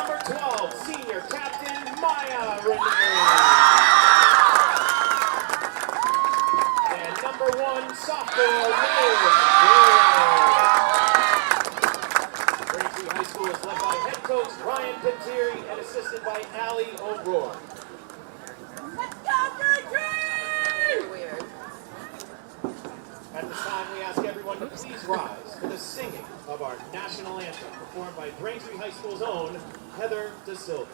number 12, senior captain Maya Rainier. And number 1, sophomore Liz. Braintree High School is led by head coach Ryan Pintieri and assisted by Allie O'Rourke. Let's go, Braintree! Weird. At this time, we ask everyone to please rise for the singing of our national anthem, performed by Braintree High School's own Heather De Silva.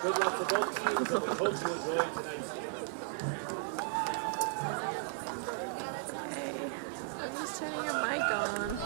Good luck to both teams, and we hope you enjoy tonight's game. Hey, I'm just turning your mic on.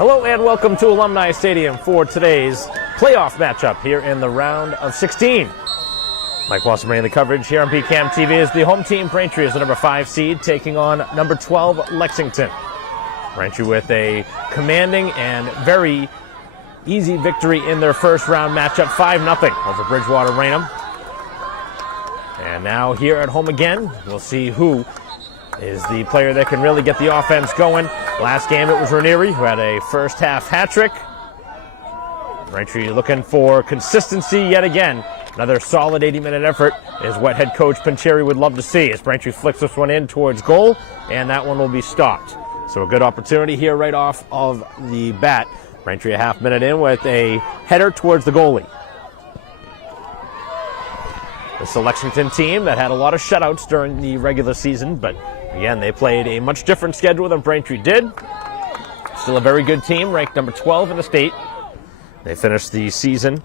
Hello and welcome to Alumni Stadium for today's playoff matchup here in the round of 16. Mike Walson bringing the coverage here on BCAM TV as the home team, Braintree, is the number 5 seed, taking on number 12, Lexington. Braintree with a commanding and very easy victory in their first round matchup, 5-0 over Bridgewater Raynham. And now here at home again, we'll see who is the player that can really get the offense going. Last game it was Ranieri who had a first half hat trick. Braintree looking for consistency yet again. Another solid 80-minute effort is what head coach Pintieri would love to see as Braintree flicks this one in towards goal, and that one will be stopped. So a good opportunity here right off of the bat Braintree a half minute in with a header towards the goalie. It's the Lexington team that had a lot of shutouts during the regular season, but again, they played a much different schedule than Braintree did. Still a very good team, ranked number 12 in the state. They finished the season,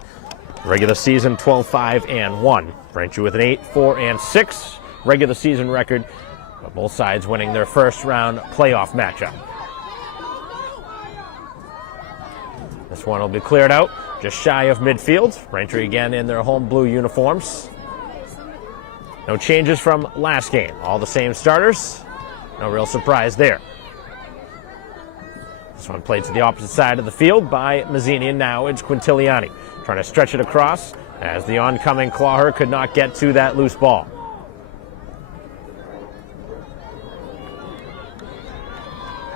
regular season, 12-5-1. Braintree with an 8-4-6 regular season record, but both sides winning their first round playoff matchup. This one will be cleared out just shy of midfield. Braintree again in their home blue uniforms. No changes from last game. All the same starters. No real surprise there. This one played to the opposite side of the field by Mazzini, and now it's Quintiliani trying to stretch it across as the oncoming Clawher could not get to that loose ball.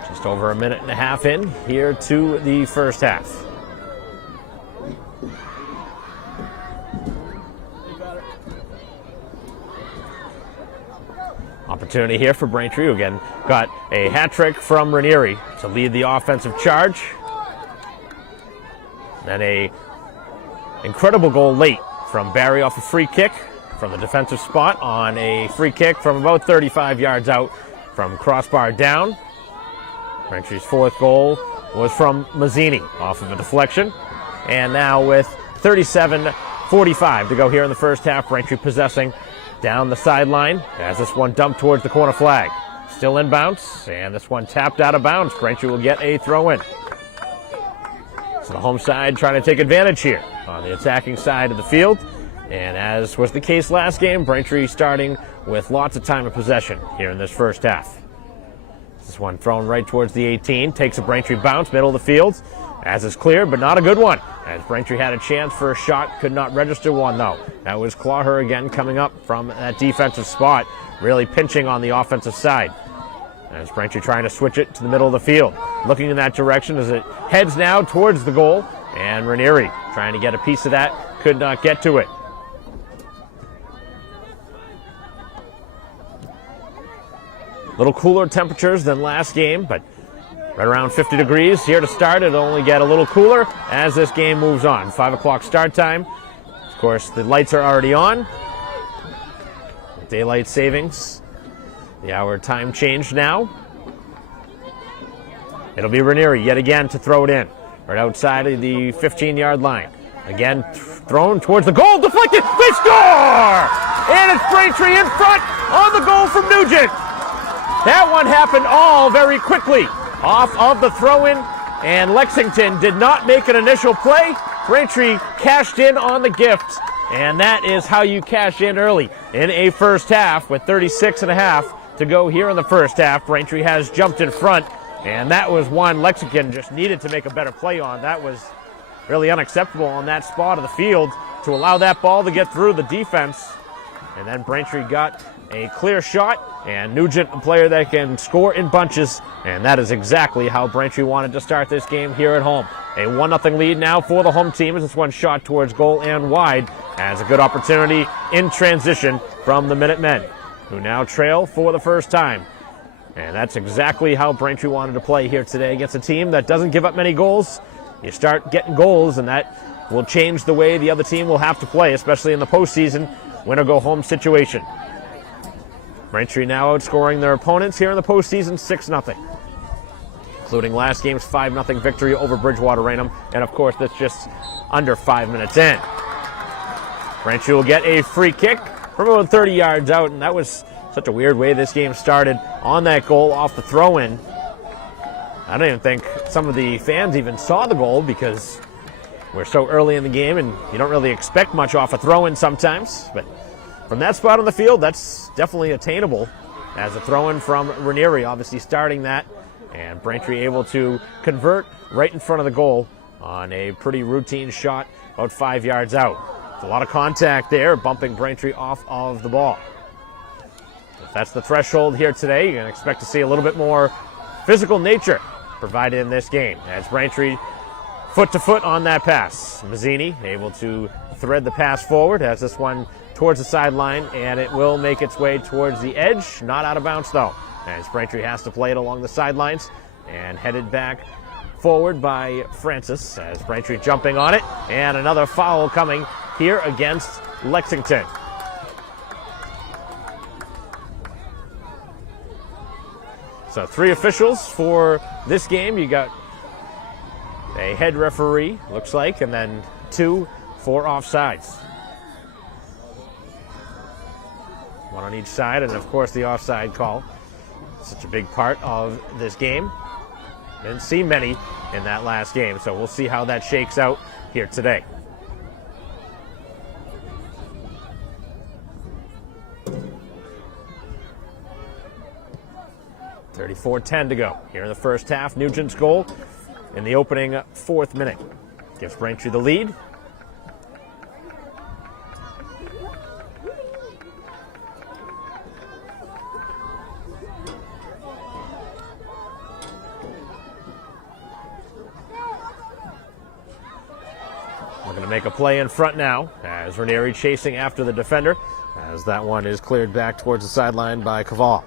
Just over a minute and a half in here to the first half. Opportunity here for Braintree, who again got a hat trick from Ranieri to lead the offensive charge. Then a incredible goal late from Barry off a free kick from the defensive spot on a free kick from about 35 yards out from crossbar down. Braintree's fourth goal was from Mazzini off of a deflection. And now with 37:45 to go here in the first half, Braintree possessing down the sideline as this one dumped towards the corner flag. Still in bounce, and this one tapped out of bounds. Braintree will get a throw in. So the home side trying to take advantage here on the attacking side of the field. And as was the case last game, Braintree starting with lots of time of possession here in this first half. This one thrown right towards the 18, takes a Braintree bounce, middle of the field, as is clear, but not a good one. As Braintree had a chance for a shot, could not register one though. That was Clawher again coming up from that defensive spot, really pinching on the offensive side. As Braintree trying to switch it to the middle of the field. Looking in that direction as it heads now towards the goal, and Ranieri trying to get a piece of that, could not get to it. Little cooler temperatures than last game, but right around 50 degrees here to start. It'll only get a little cooler as this game moves on. 5 o'clock start time. Of course, the lights are already on. Daylight savings. The hour time changed now. It'll be Ranieri yet again to throw it in. Right outside of the 15-yard line. Again, thrown towards the goal, deflected. They score! And it's Braintree in front on the goal from Nugent. That one happened all very quickly. Off of the throw-in, and Lexington did not make an initial play. Braintree cashed in on the gift, and that is how you cash in early in a first half with 36.5 to go here in the first half. Braintree has jumped in front, and that was one Lexington just needed to make a better play on. That was really unacceptable on that spot of the field to allow that ball to get through the defense. And then Braintree got a clear shot, and Nugent, a player that can score in bunches, and that is exactly how Braintree wanted to start this game here at home. A 1-0 lead now for the home team as this one shot towards goal and wide, as a good opportunity in transition from the Minutemen, who now trail for the first time. And that's exactly how Braintree wanted to play here today against a team that doesn't give up many goals. You start getting goals, and that will change the way the other team will have to play, especially in the postseason win-or-go-home situation. Braintree now outscoring their opponents here in the postseason 6-0, including last game's 5-0 victory over Bridgewater Raynham, and of course that's just under 5 minutes in. Braintree will get a free kick from about 30 yards out, and that was such a weird way this game started on that goal off the throw-in. I don't even think some of the fans even saw the goal because we're so early in the game and you don't really expect much off a throw-in sometimes, but from that spot on the field, that's definitely attainable as a throw-in from Ranieri, obviously starting that, and Braintree able to convert right in front of the goal on a pretty routine shot about 5 yards out. It's a lot of contact there, bumping Braintree off of the ball. If that's the threshold here today, you're going to expect to see a little bit more physical nature provided in this game, as Braintree foot to foot on that pass. Mazzini able to thread the pass forward as this one towards the sideline, and it will make its way towards the edge. Not out of bounds though, as Braintree has to play it along the sidelines and headed back forward by Francis as Braintree jumping on it, and another foul coming here against Lexington. So 3 officials for this game. You got a head referee, looks like, and then 2 for offsides. 1 on each side, and of course the offside call. Such a big part of this game. Didn't see many in that last game, so we'll see how that shakes out here today. .34-10 to go here in the first half. Nugent's goal in the opening 4th minute gives Braintree the lead. We're going to make a play in front now as Ranieri chasing after the defender as that one is cleared back towards the sideline by Cavall.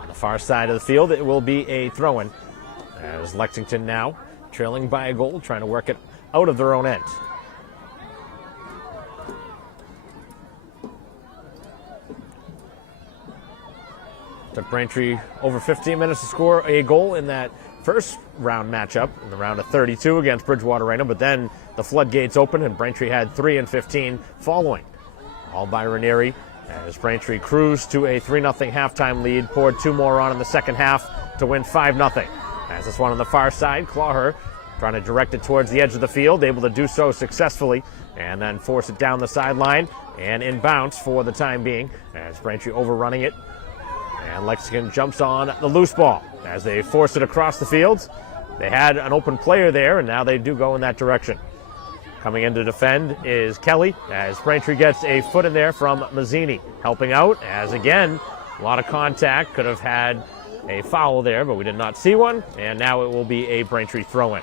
On the far side of the field, it will be a throw-in as Lexington now trailing by a goal, trying to work it out of their own end. Took Braintree over 15 minutes to score a goal in that first round matchup in the round of 32 against Bridgewater Rhino, but then the floodgates opened and Braintree had 3 and 15 following. All by Ranieri as Braintree cruised to a 3-0 halftime lead, poured 2 more on in the second half to win 5-0. As this one on the far side, Clawher trying to direct it towards the edge of the field, able to do so successfully, and then force it down the sideline and in bounce for the time being as Braintree overrunning it. And Lexington jumps on the loose ball as they force it across the field. They had an open player there, and now they do go in that direction. Coming in to defend is Kelly as Braintree gets a foot in there from Mazzini. Helping out as, again, a lot of contact. Could have had a foul there, but we did not see one. And now it will be a Braintree throw-in.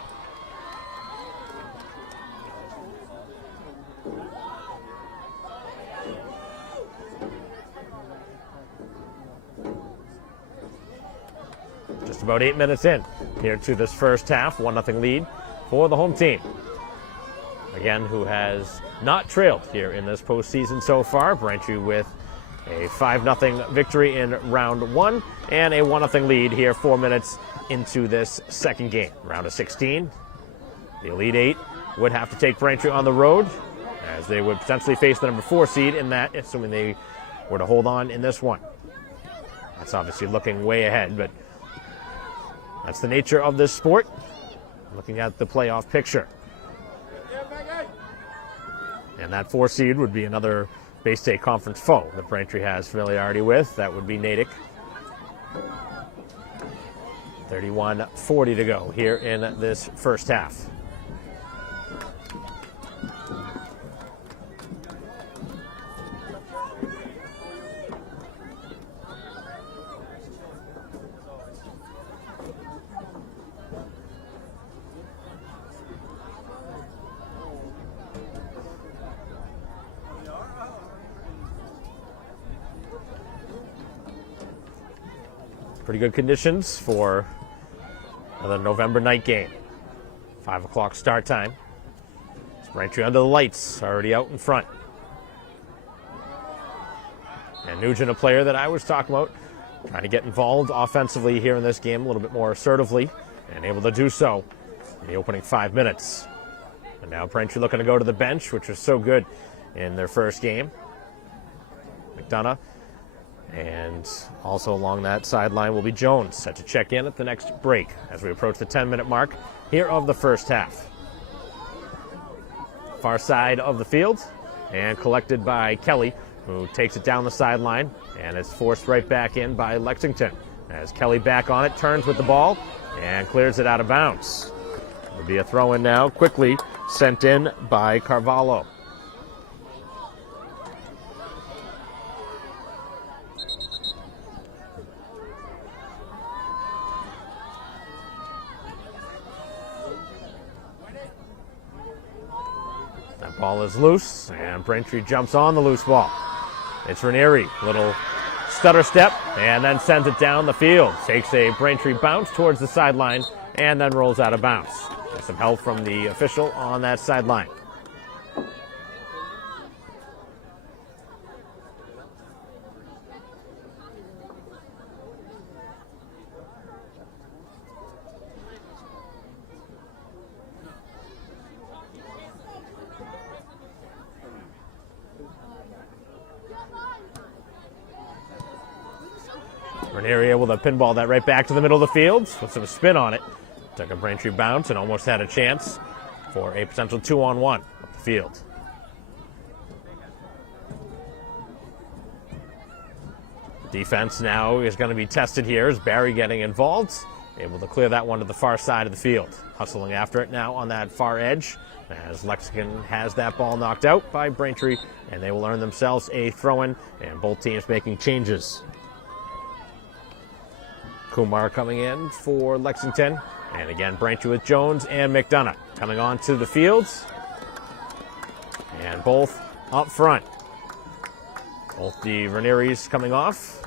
Just about 8 minutes in here to this first half. 1-0 lead for the home team. Again, who has not trailed here in this postseason so far. Braintree with a 5-0 victory in round 1 and a 1-0 lead here 4 minutes into this second game. Round of 16. The Elite 8 would have to take Braintree on the road as they would potentially face the number 4 seed in that, assuming they were to hold on in this one. That's obviously looking way ahead, but that's the nature of this sport, looking at the playoff picture. And that 4 seed would be another Bay State Conference foe that Braintree has familiarity with. That would be Natick. 31-40 to go here in this first half. Pretty good conditions for the November night game. 5 o'clock start time. It's Braintree under the lights, already out in front. And Nugent, a player that I was talking about, trying to get involved offensively here in this game a little bit more assertively, and able to do so in the opening 5 minutes. And now Braintree looking to go to the bench, which was so good in their first game. McDonough. And also along that sideline will be Jones, set to check in at the next break as we approach the 10-minute mark here of the first half. Far side of the field and collected by Kelly, who takes it down the sideline, and it's forced right back in by Lexington. As Kelly back on it, turns with the ball and clears it out of bounds. It'll be a throw-in now, quickly sent in by Carvalho. Ball is loose, and Braintree jumps on the loose ball. It's Ranieri, little stutter step, and then sends it down the field. Takes a Braintree bounce towards the sideline and then rolls out of bounds. Some help from the official on that sideline. Braintree able to pinball that right back to the middle of the field with some spin on it. Took a Braintree bounce and almost had a chance for a potential 2-on-1 up the field. Defense now is going to be tested here as Barry getting involved. Able to clear that one to the far side of the field. Hustling after it now on that far edge as Lexington has that ball knocked out by Braintree, and they will earn themselves a throw-in, and both teams making changes. Kumar coming in for Lexington. And again, Braintree with Jones and McDonough coming onto the fields. And both up front. Both the Ranieris coming off.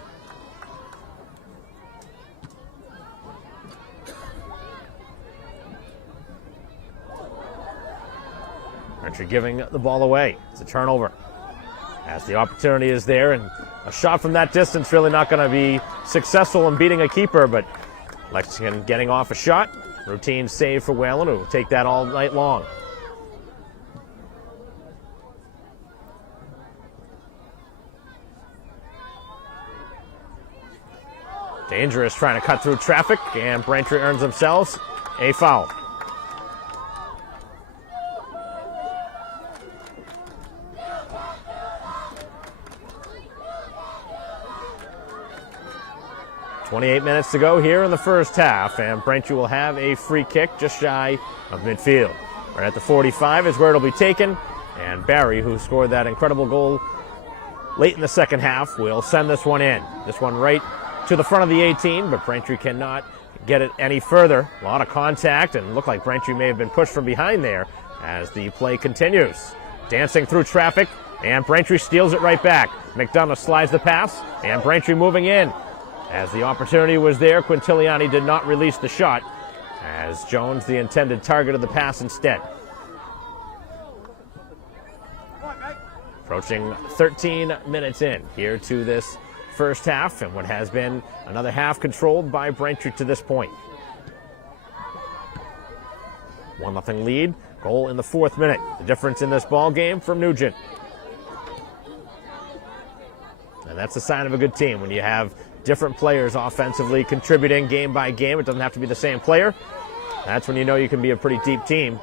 Braintree giving the ball away. It's a turnover. As the opportunity is there, and a shot from that distance really not going to be successful in beating a keeper, but Lexington getting off a shot. Routine save for Whalen, who will take that all night long. Dangerous trying to cut through traffic, and Braintree earns themselves a foul. .28 minutes to go here in the first half, and Braintree will have a free kick just shy of midfield. Right at the 45 is where it'll be taken, and Barry, who scored that incredible goal late in the second half, will send this one in. This one right to the front of the 18, but Braintree cannot get it any further. A lot of contact, and looked like Braintree may have been pushed from behind there as the play continues. Dancing through traffic, and Braintree steals it right back. McDonough slides the pass, and Braintree moving in. As the opportunity was there, Quintiliani did not release the shot, as Jones, the intended target of the pass instead. Approaching 13 minutes in here to this first half, and what has been another half controlled by Braintree to this point. 1-0 lead, goal in the 4th minute. The difference in this ball game from Nugent. And that's a sign of a good team when you have different players offensively contributing game by game. It doesn't have to be the same player. That's when you know you can be a pretty deep team,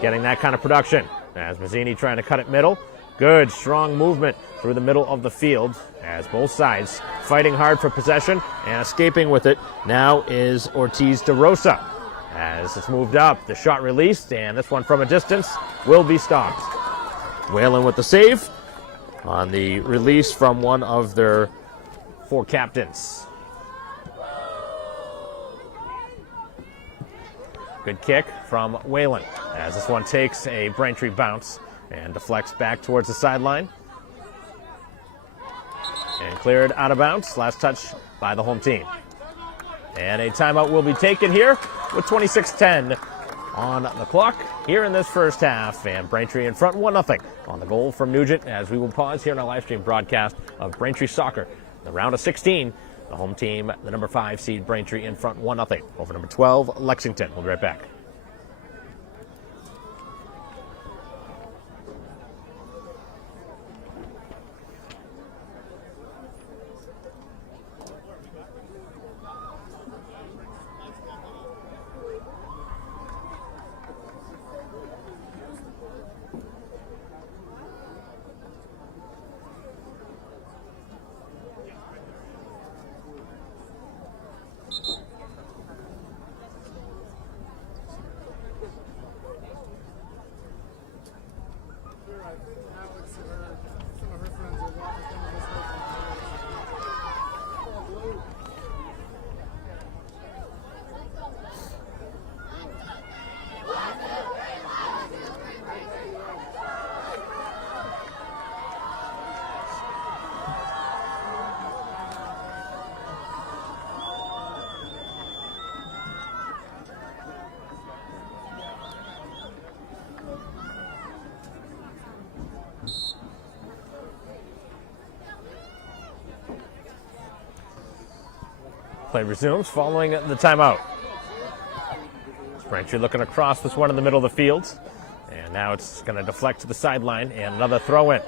getting that kind of production. As Mazzini trying to cut it middle. Good, strong movement through the middle of the field as both sides fighting hard for possession and escaping with it. Now is Ortiz de Rosa. As it's moved up, the shot released, and this one from a distance will be stopped. Whalen with the save on the release from one of their 4 captains. Good kick from Whalen as this one takes a Braintree bounce and deflects back towards the sideline. And cleared out of bounds. Last touch by the home team. And a timeout will be taken here with 26:10 on the clock here in this first half. And Braintree in front 1-0 on the goal from Nugent, as we will pause here in our live stream broadcast of Braintree Soccer. The round of 16, the home team, the number 5 seed Braintree in front 1-0 over number 12 Lexington. We'll be right back. Play resumes following the timeout. Braintree looking across this one in the middle of the field. And now it's going to deflect to the sideline and another throw in.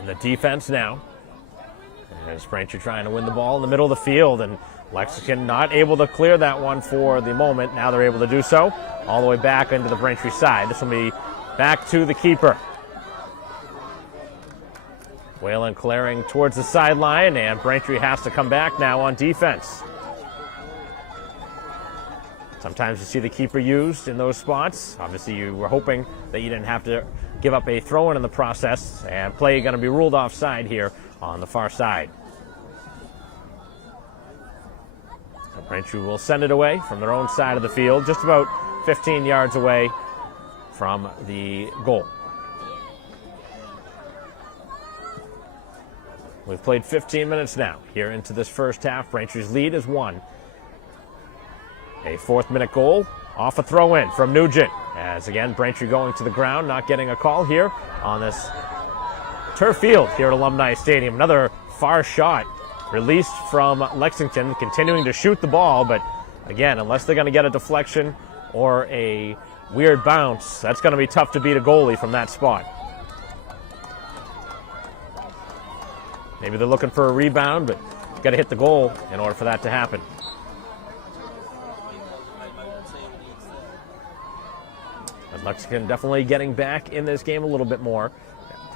In the defense now. As Braintree trying to win the ball in the middle of the field, and Lexington not able to clear that one for the moment. Now they're able to do so. All the way back into the Braintree side. This will be back to the keeper. Whalen clearing towards the sideline, and Braintree has to come back now on defense. Sometimes you see the keeper used in those spots. Obviously, you were hoping that you didn't have to give up a throw-in in the process, and play going to be ruled offside here on the far side. So Braintree will send it away from their own side of the field, just about 15 yards away from the goal. We've played 15 minutes now here into this first half. Braintree's lead is 1. A 4th-minute goal off a throw-in from Nugent. As again, Braintree going to the ground, not getting a call here on this turf field here at Alumni Stadium. Another far shot released from Lexington, continuing to shoot the ball, but again, unless they're going to get a deflection or a weird bounce, that's going to be tough to beat a goalie from that spot. Maybe they're looking for a rebound, but you've got to hit the goal in order for that to happen. And Lexington definitely getting back in this game a little bit more.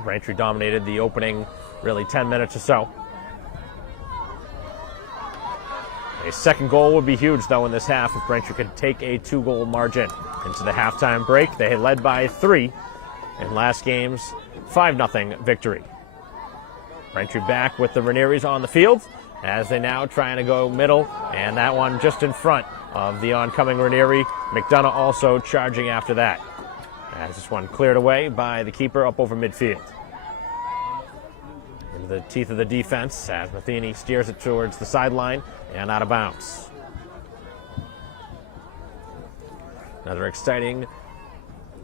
Braintree dominated the opening, really 10 minutes or so. A second goal would be huge, though, in this half if Braintree could take a 2-goal margin into the halftime break. They had led by 3 in last game's 5-0 victory. Braintree back with the Ranieris on the field as they now trying to go middle, and that one just in front of the oncoming Ranieri. McDonough also charging after that. As this one cleared away by the keeper up over midfield. Into the teeth of the defense as Matheny steers it towards the sideline and out of bounds. Another exciting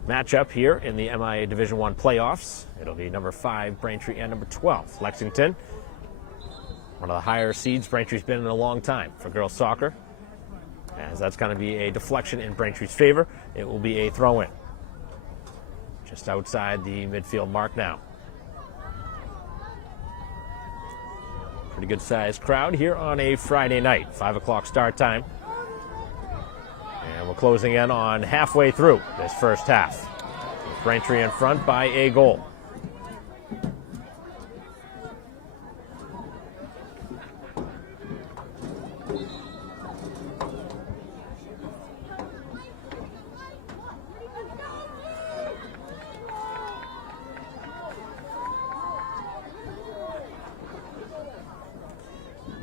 matchup here in the MIA Division I playoffs. It'll be number 5 Braintree and number 12 Lexington. One of the higher seeds Braintree's been in a long time for girls soccer. As that's going to be a deflection in Braintree's favor. It will be a throw-in. Just outside the midfield mark now. Pretty good sized crowd here on a Friday night. 5 o'clock start time. And we're closing in on halfway through this first half. With Braintree in front by a goal.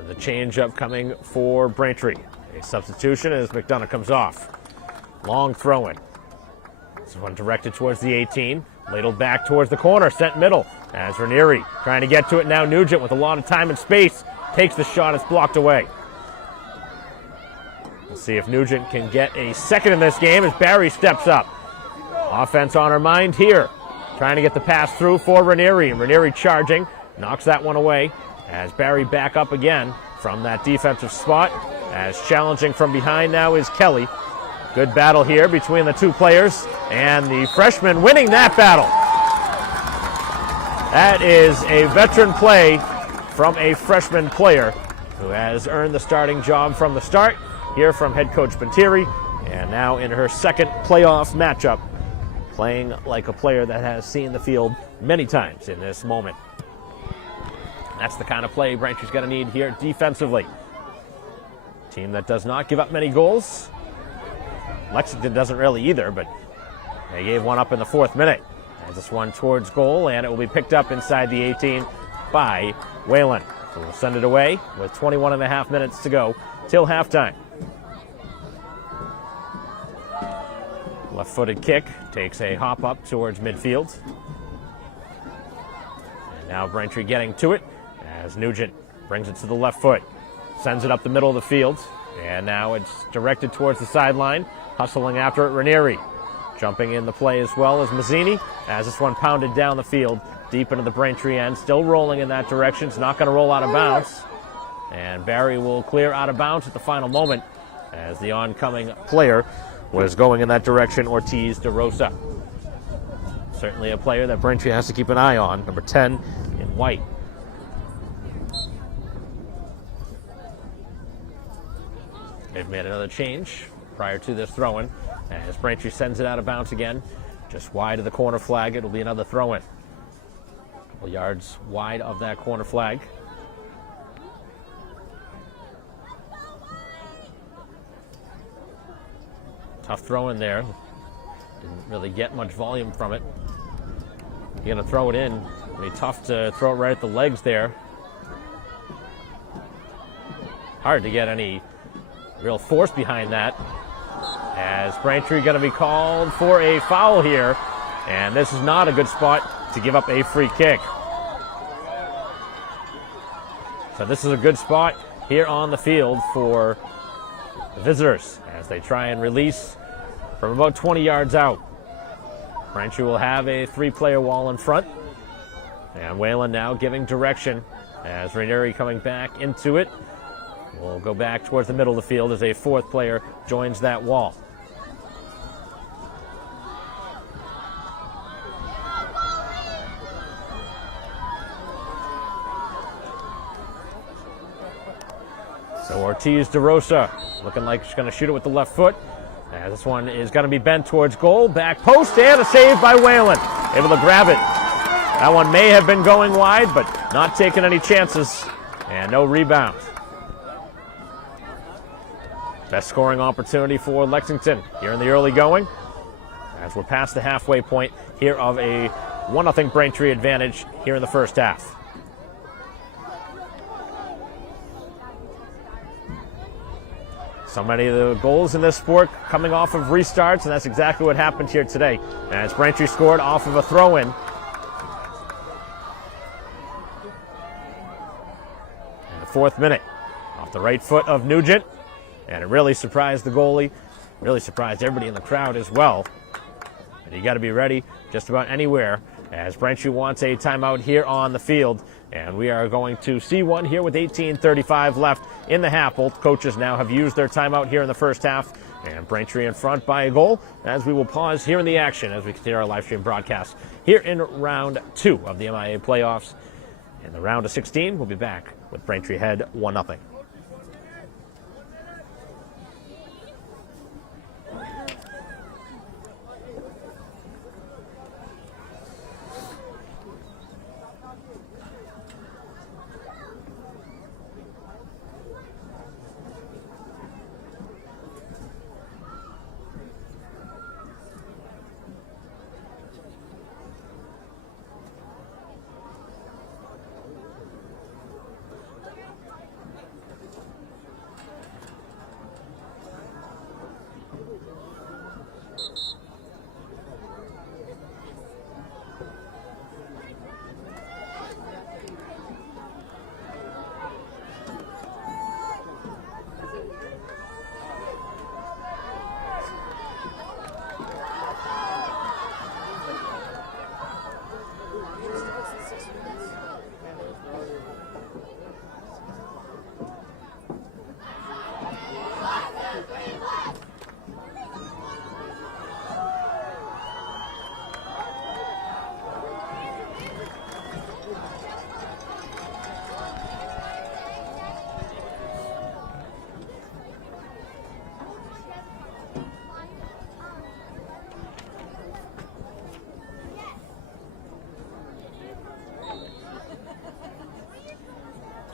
The change up coming for Braintree. A substitution as McDonough comes off. Long throw-in. This one directed towards the 18. Ladled back towards the corner. Sent middle as Ranieri trying to get to it now. Nugent with a lot of time and space. Takes the shot. It's blocked away. We'll see if Nugent can get a second in this game as Barry steps up. Offense on her mind here. Trying to get the pass through for Ranieri. Ranieri charging. Knocks that one away as Barry back up again from that defensive spot. As challenging from behind now is Kelly. Good battle here between the two players, and the freshman winning that battle. That is a veteran play from a freshman player who has earned the starting job from the start. Here from head coach Bantiri, and now in her second playoff matchup, playing like a player that has seen the field many times in this moment. That's the kind of play Braintree's going to need here defensively. Team that does not give up many goals. Lexington doesn't really either, but they gave one up in the 4th minute. As this one towards goal, and it will be picked up inside the 18 by Whalen. So we'll send it away with 21 and a half minutes to go till halftime. Left-footed kick takes a hop up towards midfield. And now Braintree getting to it as Nugent brings it to the left foot. Sends it up the middle of the field. And now it's directed towards the sideline. Hustling after it, Ranieri. Jumping in the play as well as Mazzini, as this one pounded down the field deep into the Braintree end. Still rolling in that direction. It's not going to roll out of bounds. And Barry will clear out of bounds at the final moment as the oncoming player was going in that direction, Ortiz de Rosa. Certainly a player that Braintree has to keep an eye on, number 10 in white. They've made another change prior to this throw-in as Braintree sends it out of bounds again, just wide of the corner flag. It'll be another throw-in. A couple yards wide of that corner flag. Tough throw in there. Didn't really get much volume from it. You're going to throw it in. It'll be tough to throw it right at the legs there. Hard to get any real force behind that. As Braintree going to be called for a foul here. And this is not a good spot to give up a free kick. So this is a good spot here on the field for the visitors as they try and release from about 20 yards out. Braintree will have a three-player wall in front. And Whalen now giving direction as Ranieri coming back into it. We'll go back towards the middle of the field as a fourth player joins that wall. So Ortiz de Rosa looking like she's going to shoot it with the left foot. As this one is going to be bent towards goal. Back post and a save by Whalen. Able to grab it. That one may have been going wide, but not taking any chances. And no rebound. Best scoring opportunity for Lexington here in the early going. As we're past the halfway point here of a 1-0 Braintree advantage here in the first half. So many of the goals in this sport coming off of restarts, and that's exactly what happened here today. As Braintree scored off of a throw-in. In the 4th minute, off the right foot of Nugent. And it really surprised the goalie, really surprised everybody in the crowd as well. And you got to be ready just about anywhere as Braintree wants a timeout here on the field. And we are going to see one here with 18:35 left in the half. Both coaches now have used their timeout here in the first half. And Braintree in front by a goal as we will pause here in the action as we continue our live stream broadcast here in round 2 of the MIA playoffs. In the round of 16, we'll be back with Braintree ahead 1-0.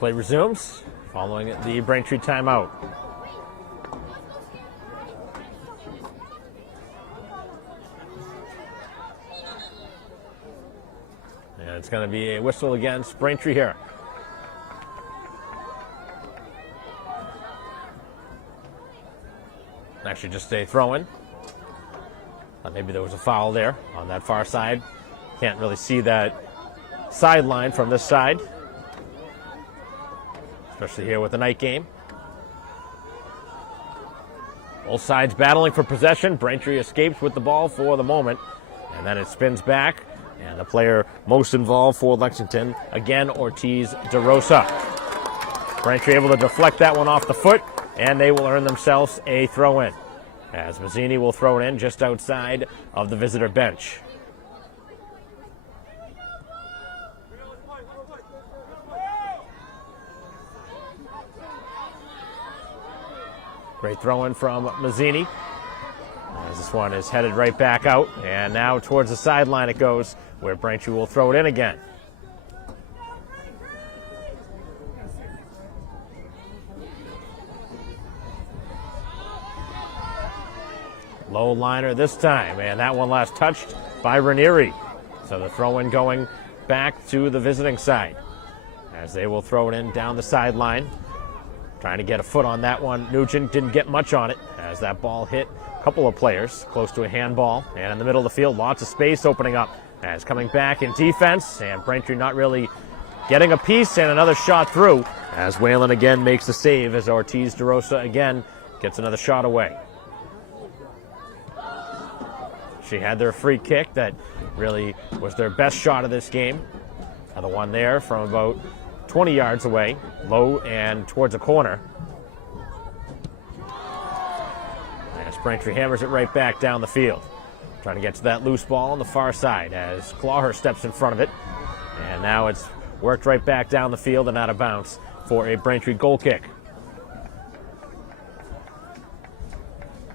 Play resumes following the Braintree timeout. And it's going to be a whistle against Braintree here. Actually just a throw-in. Maybe there was a foul there on that far side. Can't really see that sideline from this side. Especially here with the night game. Both sides battling for possession. Braintree escapes with the ball for the moment, and then it spins back, and the player most involved for Lexington, again, Ortiz DeRosa. Braintree able to deflect that one off the foot, and they will earn themselves a throw-in, as Mazzini will throw it in just outside of the visitor bench. Great throw-in from Mazzini, as this one is headed right back out, and now towards the sideline it goes, where Braintree will throw it in again. Low liner this time, and that one last touched by Ranieri. So the throw-in going back to the visiting side, as they will throw it in down the sideline. Trying to get a foot on that one. Nugent didn't get much on it, as that ball hit a couple of players close to a handball. And in the middle of the field, lots of space opening up, as coming back in defense, and Braintree not really getting a piece, and another shot through, as Whalen again makes the save, as Ortiz DeRosa again gets another shot away. She had their free kick that really was their best shot of this game. The one there from about 20 yards away, low and towards a corner. As Braintree hammers it right back down the field. Trying to get to that loose ball on the far side, as Clawher steps in front of it. And now it's worked right back down the field and out of bounds for a Braintree goal kick.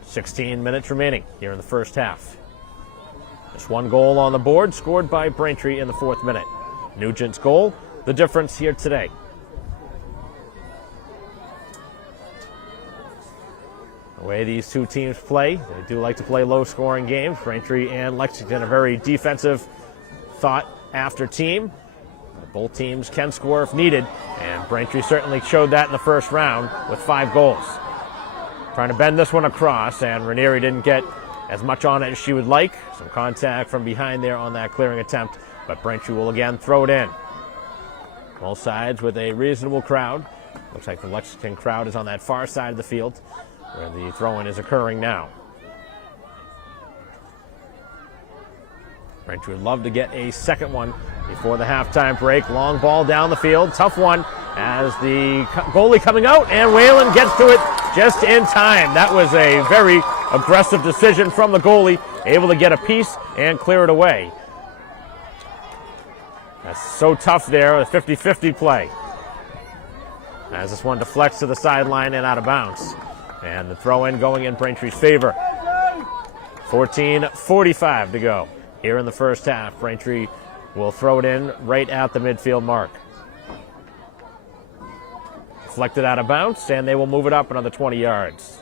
16 minutes remaining here in the first half. Just one goal on the board, scored by Braintree in the 4th minute. Nugent's goal, the difference here today. The way these two teams play, they do like to play low-scoring games. Braintree and Lexington, a very defensive, thought-after team. Both teams can score if needed, and Braintree certainly showed that in the first round with 5 goals. Trying to bend this one across, and Ranieri didn't get as much on it as she would like. Some contact from behind there on that clearing attempt, but Braintree will again throw it in. Both sides with a reasonable crowd. Looks like the Lexington crowd is on that far side of the field, where the throw-in is occurring now. Braintree would love to get a second one before the halftime break. Long ball down the field, tough one, as the goalie coming out, and Whalen gets to it just in time. That was a very aggressive decision from the goalie, able to get a piece and clear it away. That's so tough there, a 50-50 play. As this one deflects to the sideline and out of bounds. And the throw-in going in Braintree's favor. 14:45 to go here in the first half. Braintree will throw it in right at the midfield mark. Deflected out of bounds, and they will move it up another 20 yards.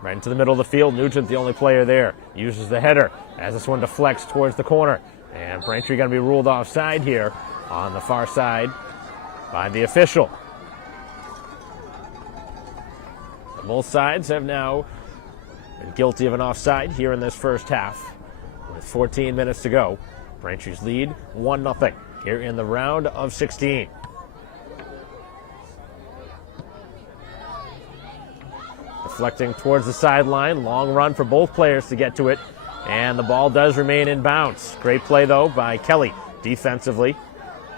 Right into the middle of the field. Nugent, the only player there, uses the header as this one deflects towards the corner. And Braintree going to be ruled offside here on the far side by the official. Both sides have now been guilty of an offside here in this first half. With 14 minutes to go, Braintree's lead 1-0 here in the round of 16. Deflecting towards the sideline. Long run for both players to get to it. And the ball does remain in bounds. Great play, though, by Kelly defensively.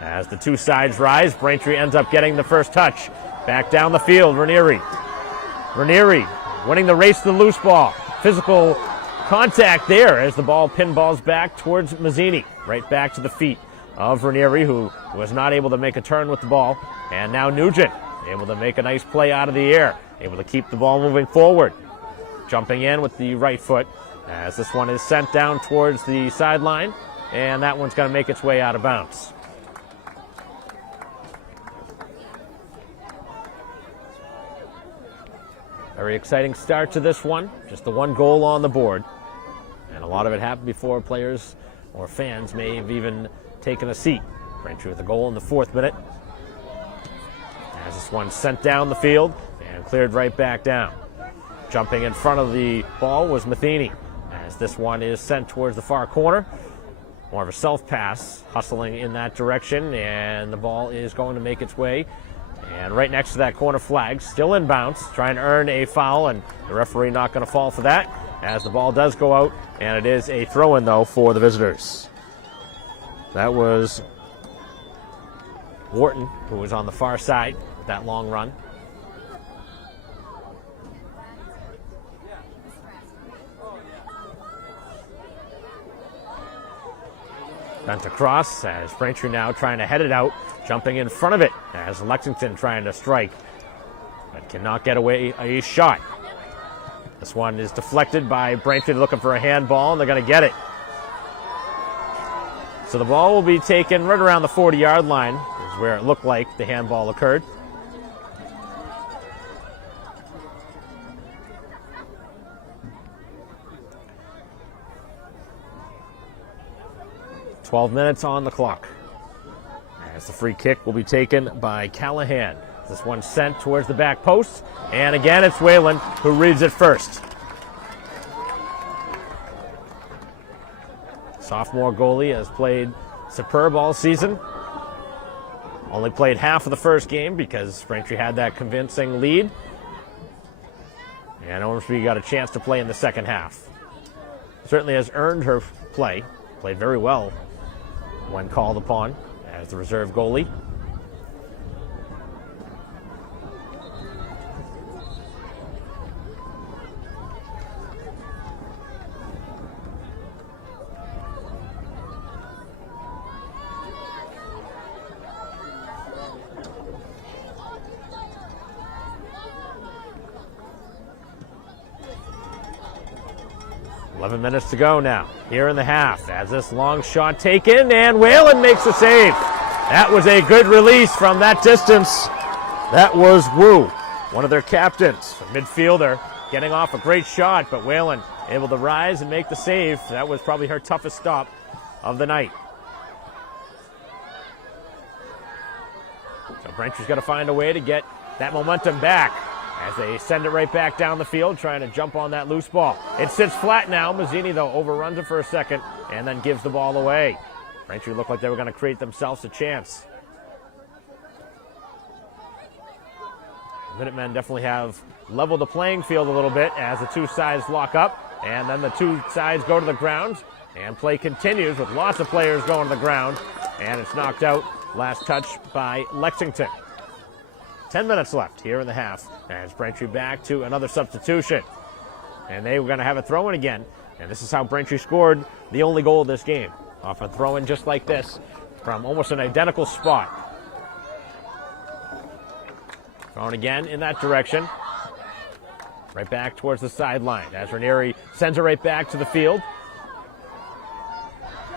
As the two sides rise, Braintree ends up getting the first touch. Back down the field, Ranieri. Ranieri winning the race to the loose ball. Physical contact there as the ball pinballs back towards Mazzini. Right back to the feet of Ranieri, who was not able to make a turn with the ball. And now Nugent able to make a nice play out of the air. Able to keep the ball moving forward. Jumping in with the right foot as this one is sent down towards the sideline. And that one's going to make its way out of bounds. Very exciting start to this one. Just the one goal on the board. And a lot of it happened before players or fans may have even taken a seat. Braintree with a goal in the 4th minute. As this one sent down the field and cleared right back down. Jumping in front of the ball was Matheny. as this one is sent towards the far corner. More of a self-pass, hustling in that direction, and the ball is going to make its way. And right next to that corner flag, still in bounds, trying to earn a foul, and the referee not going to fall for that, as the ball does go out, and it is a throw-in, though, for the visitors. That was Wharton, who was on the far side with that long run. Bent across as Braintree now trying to head it out, jumping in front of it as Lexington trying to strike, but cannot get away a shot. This one is deflected by Braintree, looking for a handball, and they're going to get it. So the ball will be taken right around the 40-yard line, is where it looked like the handball occurred. "12 minutes on the clock. As the free kick will be taken by Callahan. This one sent towards the back post. And again, it's Whalen who reads it first. Sophomore goalie has played superb all season. Only played half of the first game because Braintree had that convincing lead. And Ormsby got a chance to play in the second half. Certainly has earned her play. Played very well when called upon as the reserve goalie. Minutes to go now, here in the half, as this long shot taken, and Whalen makes the save. That was a good release from that distance. That was Wu, one of their captains, a midfielder, getting off a great shot, but Whalen able to rise and make the save. That was probably her toughest stop of the night. So Braintree's got to find a way to get that momentum back, as they send it right back down the field, trying to jump on that loose ball. It sits flat now. Mazzini, though, overruns it for a second and then gives the ball away. Braintree looked like they were going to create themselves a chance. Minutemen definitely have leveled the playing field a little bit as the two sides lock up, and then the two sides go to the ground, and play continues with lots of players going to the ground, and it's knocked out. Last touch by Lexington. 10 minutes left here in the half as Braintree back to another substitution. And they were going to have a throw-in again. And this is how Braintree scored the only goal of this game. Off a throw-in just like this from almost an identical spot. Thrown again in that direction. Right back towards the sideline as Ranieri sends it right back to the field.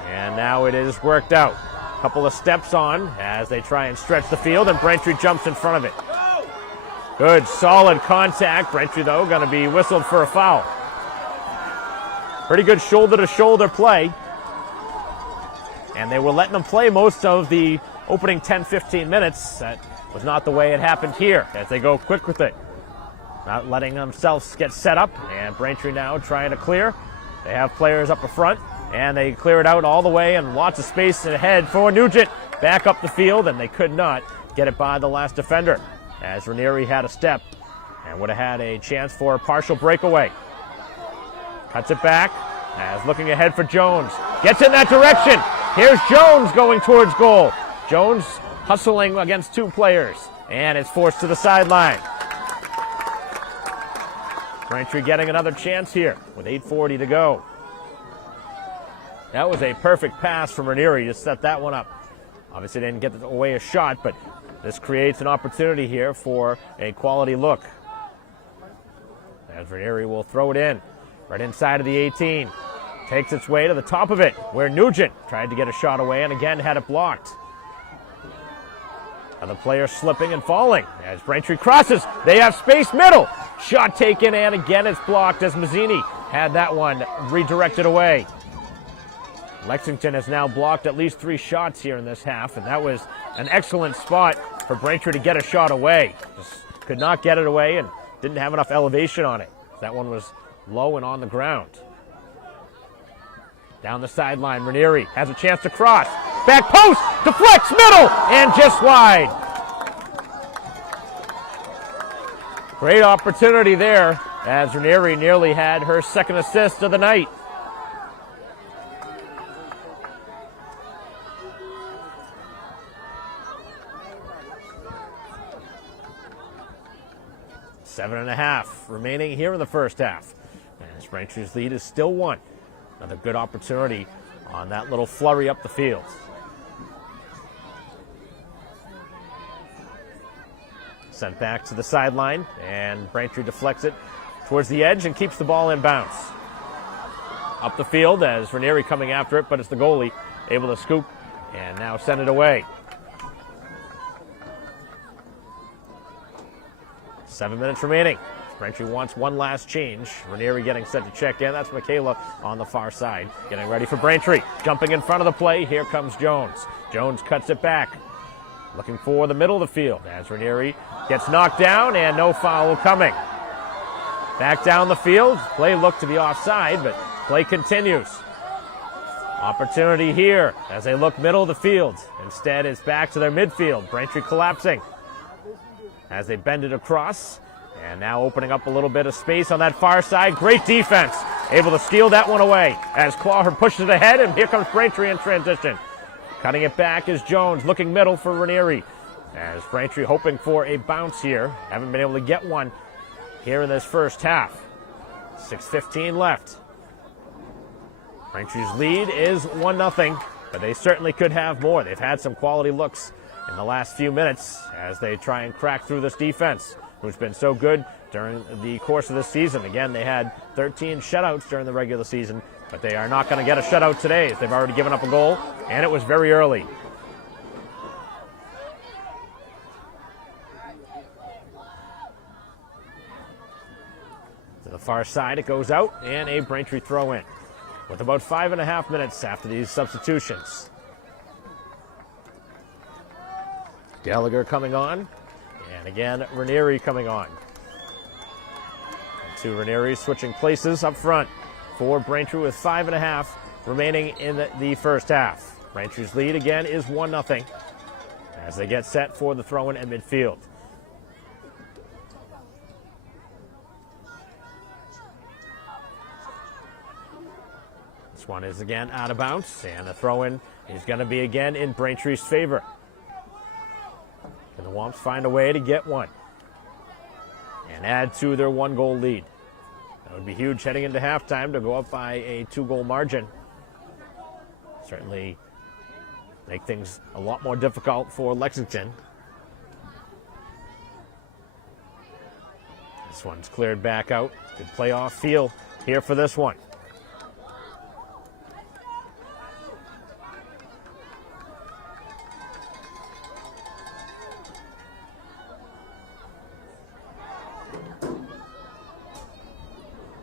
And now it is worked out. Couple of steps on as they try and stretch the field, and Braintree jumps in front of it. Good, solid contact. Braintree, though, going to be whistled for a foul. Pretty good shoulder-to-shoulder play. And they were letting them play most of the opening 10-15 minutes. That was not the way it happened here, as they go quick with it. Not letting themselves get set up, and Braintree now trying to clear. They have players up in front, and they clear it out all the way, and lots of space ahead for Nugent. Back up the field, and they could not get it by the last defender, as Ranieri had a step and would have had a chance for a partial breakaway. Cuts it back, as looking ahead for Jones. Gets in that direction. Here's Jones going towards goal. Jones hustling against two players, and it's forced to the sideline. Braintree getting another chance here with 8:40 to go. That was a perfect pass from Ranieri to set that one up. Obviously didn't get away a shot, but this creates an opportunity here for a quality look. As Ranieri will throw it in, right inside of the 18. Takes its way to the top of it, where Nugent tried to get a shot away and again had it blocked. And the player slipping and falling as Braintree crosses. They have space middle. Shot taken, and again it's blocked as Mazzini had that one redirected away. Lexington has now blocked at least 3 shots here in this half, and that was an excellent spot for Braintree to get a shot away. Just could not get it away and didn't have enough elevation on it. That one was low and on the ground. Down the sideline, Ranieri has a chance to cross. Back post, deflects, middle, and just wide. Great opportunity there as Ranieri nearly had her second assist of the night. Seven and a half remaining here in the first half. As Braintree's lead is still one. Another good opportunity on that little flurry up the field. Sent back to the sideline, and Braintree deflects it towards the edge and keeps the ball in bounds. Up the field as Ranieri coming after it, but it's the goalie able to scoop and now send it away. 7 minutes remaining. Braintree wants one last change. Ranieri getting set to check in. That's Michaela on the far side, getting ready for Braintree. Jumping in front of the play, here comes Jones. Jones cuts it back, looking for the middle of the field as Ranieri gets knocked down and no foul coming. Back down the field. Play looked to be offside, but play continues. Opportunity here as they look middle of the field. Instead, it's back to their midfield. Braintree collapsing as they bend it across. And now opening up a little bit of space on that far side. Great defense. Able to steal that one away as Clawher pushes it ahead, and here comes Braintree in transition. Cutting it back is Jones, looking middle for Ranieri. As Braintree hoping for a bounce here. Haven't been able to get one here in this first half. 6:15 left. Braintree's lead is 1-0, but they certainly could have more. They've had some quality looks in the last few minutes as they try and crack through this defense, who's been so good during the course of this season. Again, they had 13 shutouts during the regular season, but they are not going to get a shutout today as they've already given up a goal, and it was very early. To the far side, it goes out, and a Braintree throw in with about 5.5 minutes after these substitutions. Gallagher coming on. And again, Ranieri coming on. And two Ranieri switching places up front for Braintree with 5.5 remaining in the first half. Braintree's lead again is 1-0 as they get set for the throw-in at midfield. This one is again out of bounds, and the throw-in is going to be again in Braintree's favor. And the Womps find a way to get one and add to their 1-goal lead. That would be huge heading into halftime to go up by a 2-goal margin. Certainly make things a lot more difficult for Lexington. This one's cleared back out. Good playoff feel here for this one.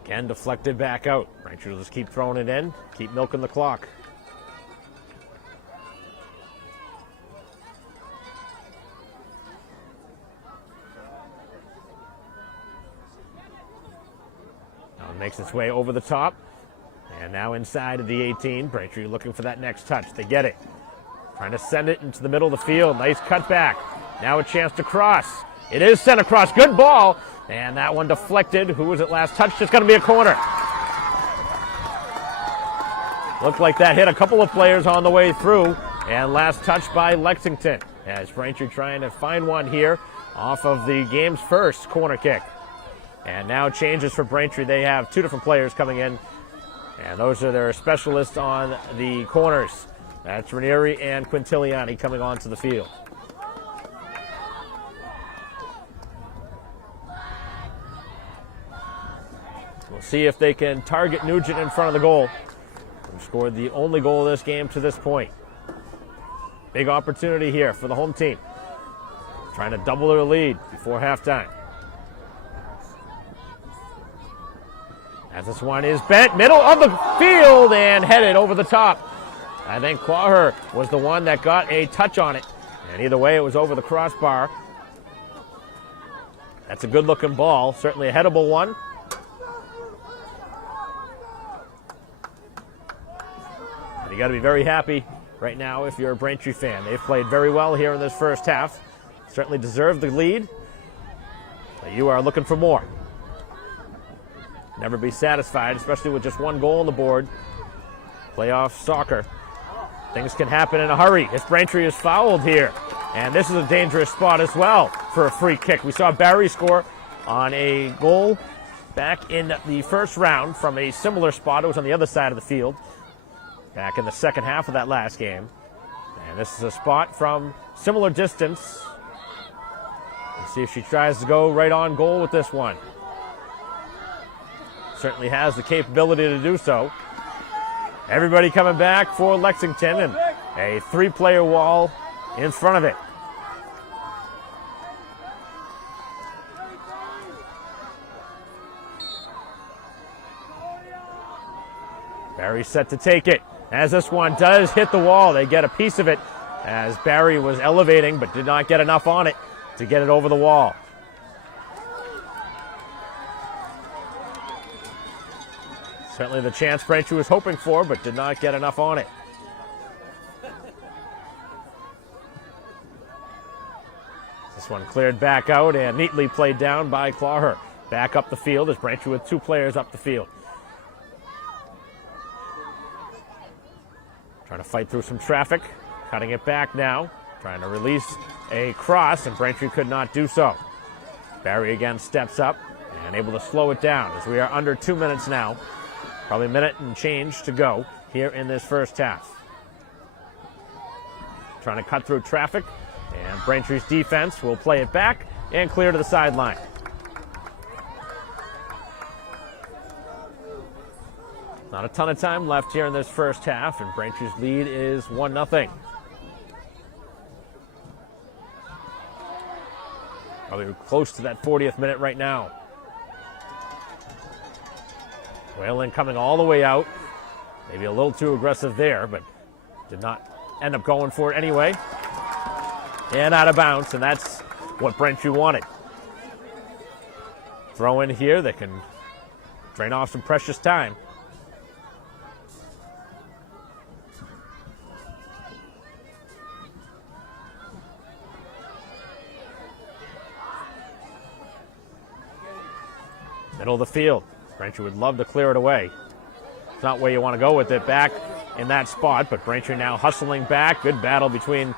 Again, deflected back out. Braintree will just keep throwing it in, keep milking the clock. Now it makes its way over the top. And now inside of the 18. Braintree looking for that next touch. They get it. Trying to send it into the middle of the field. Nice cut back. Now a chance to cross. It is sent across. Good ball. And that one deflected. Who was it last touched? It's going to be a corner. Looked like that hit a couple of players on the way through. And last touch by Lexington. As Braintree trying to find one here off of the game's first corner kick. And now changes for Braintree. They have two different players coming in. And those are their specialists on the corners. That's Ranieri and Quintiliani coming onto the field. We'll see if they can target Nugent in front of the goal, who scored the only goal of this game to this point. Big opportunity here for the home team, trying to double their lead before halftime. As this one is bent, middle of the field and headed over the top. I think Clawher was the one that got a touch on it. And either way, it was over the crossbar. That's a good-looking ball, certainly a headable one. And you got to be very happy right now if you're a Braintree fan. They've played very well here in this first half. Certainly deserved the lead. But you are looking for more. Never be satisfied, especially with just one goal on the board. Playoff soccer. Things can happen in a hurry. If Braintree is fouled here. And this is a dangerous spot as well for a free kick. We saw Barry score on a goal back in the first round from a similar spot. It was on the other side of the field back in the second half of that last game. And this is a spot from similar distance. Let's see if she tries to go right on goal with this one. Certainly has the capability to do so. Everybody coming back for Lexington, and a three-player wall in front of it. Barry set to take it. As this one does hit the wall, they get a piece of it as Barry was elevating but did not get enough on it to get it over the wall. Certainly the chance Braintree was hoping for, but did not get enough on it. This one cleared back out and neatly played down by Clawher. Back up the field as Braintree with two players up the field. Trying to fight through some traffic, cutting it back now. Trying to release a cross, and Braintree could not do so. Barry again steps up and able to slow it down as we are under 2 minutes now. Probably a minute and change to go here in this first half. Trying to cut through traffic, and Braintree's defense will play it back and clear to the sideline. Not a ton of time left here in this first half, and Braintree's lead is 1-0. Probably close to that 40th minute right now. Whalen coming all the way out. Maybe a little too aggressive there, but did not end up going for it anyway. And out of bounds, and that's what Braintree wanted. Throw in here that can drain off some precious time. Middle of the field. Braintree would love to clear it away. It's not where you want to go with it, back in that spot, but Braintree now hustling back. Good battle between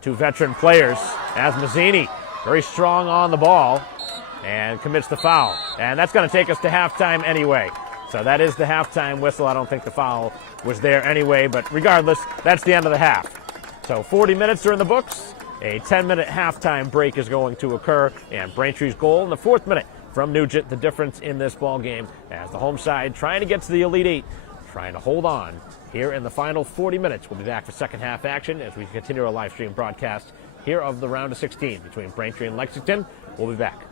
two veteran players as Mazzini, very strong on the ball, and commits the foul. And that's going to take us to halftime anyway. So that is the halftime whistle. I don't think the foul was there anyway, but regardless, that's the end of the half. So 40 minutes are in the books. A 10-minute halftime break is going to occur, and Braintree's goal in the 4th minute from Nugent, the difference in this ball game as the home side trying to get to the Elite Eight, trying to hold on here in the final 40 minutes. We'll be back for second half action as we continue our live stream broadcast here of the round of 16 between Braintree and Lexington. We'll be back.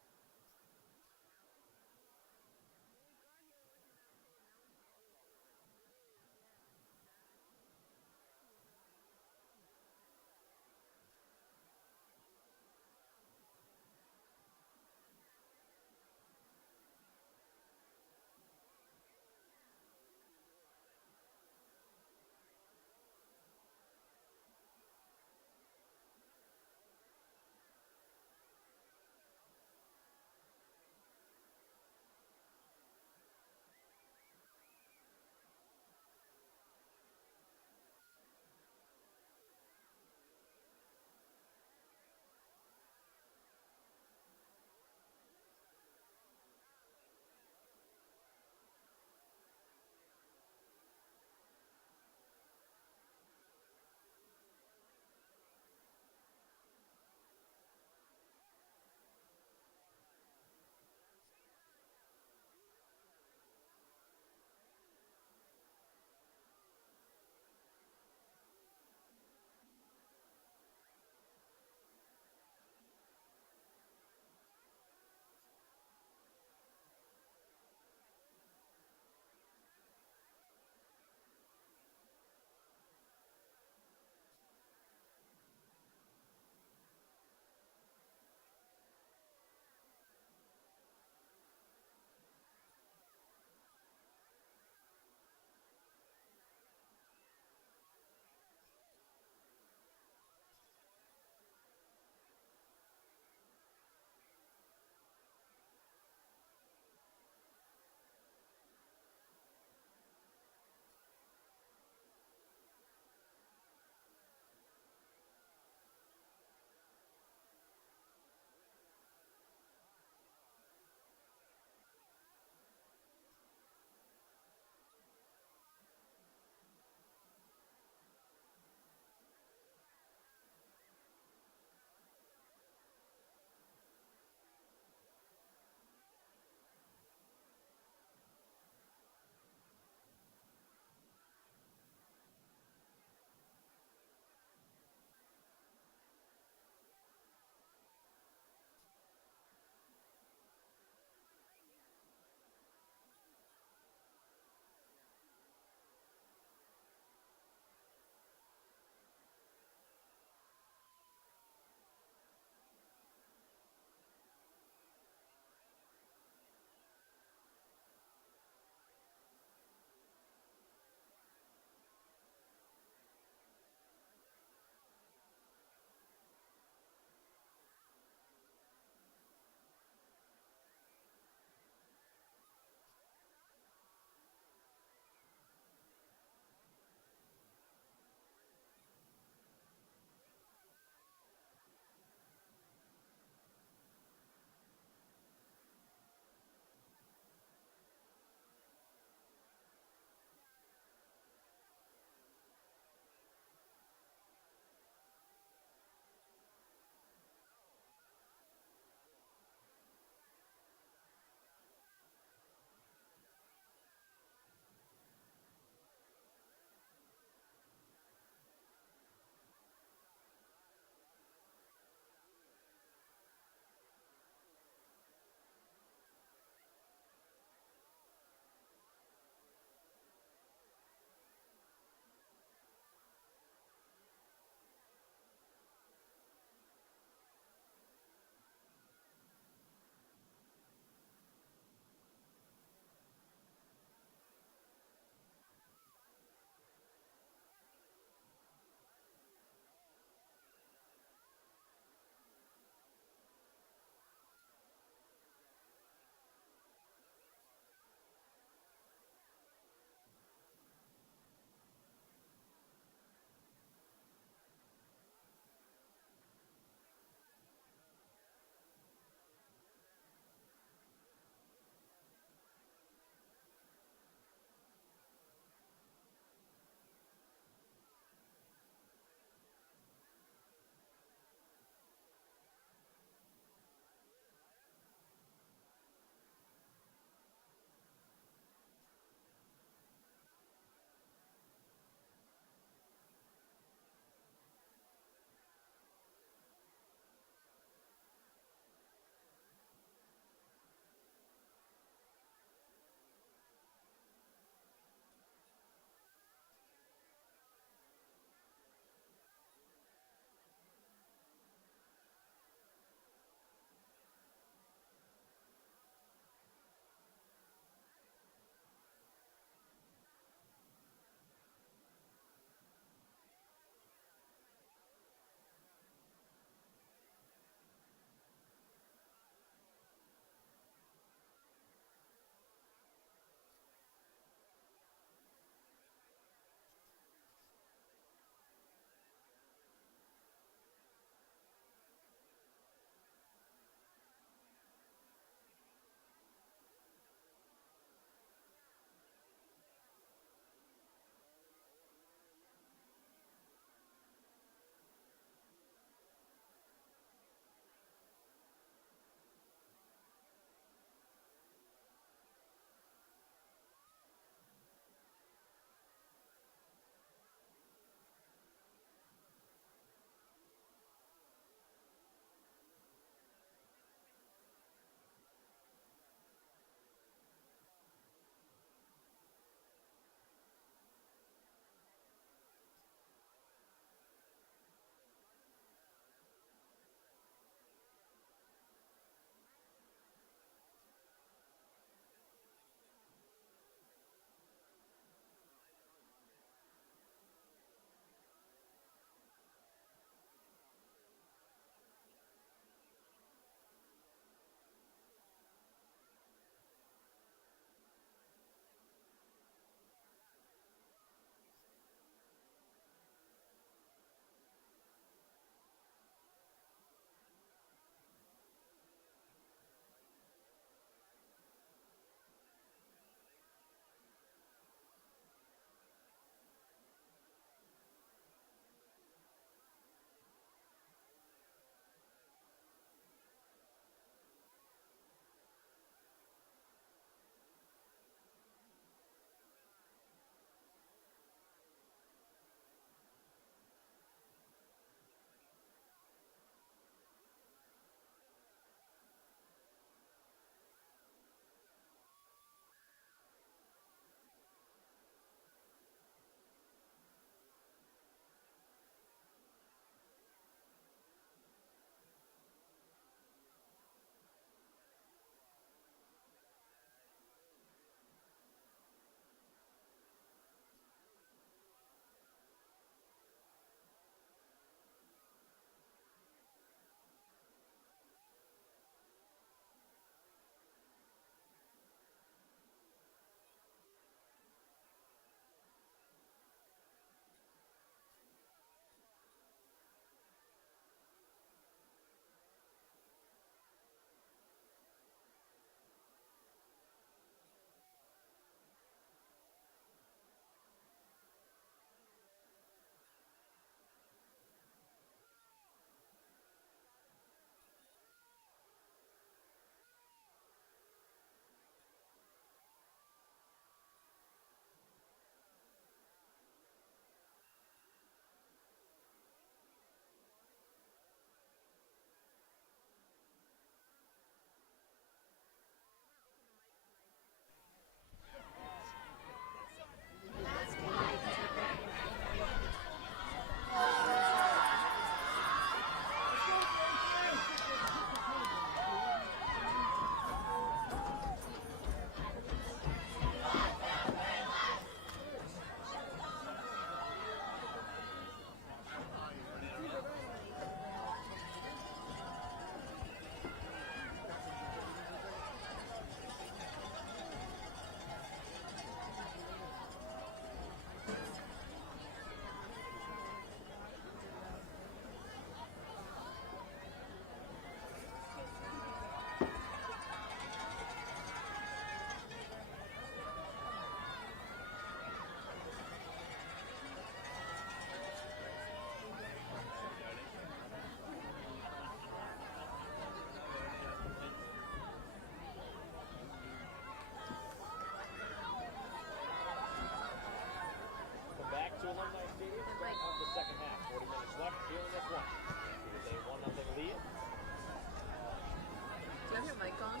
mic on?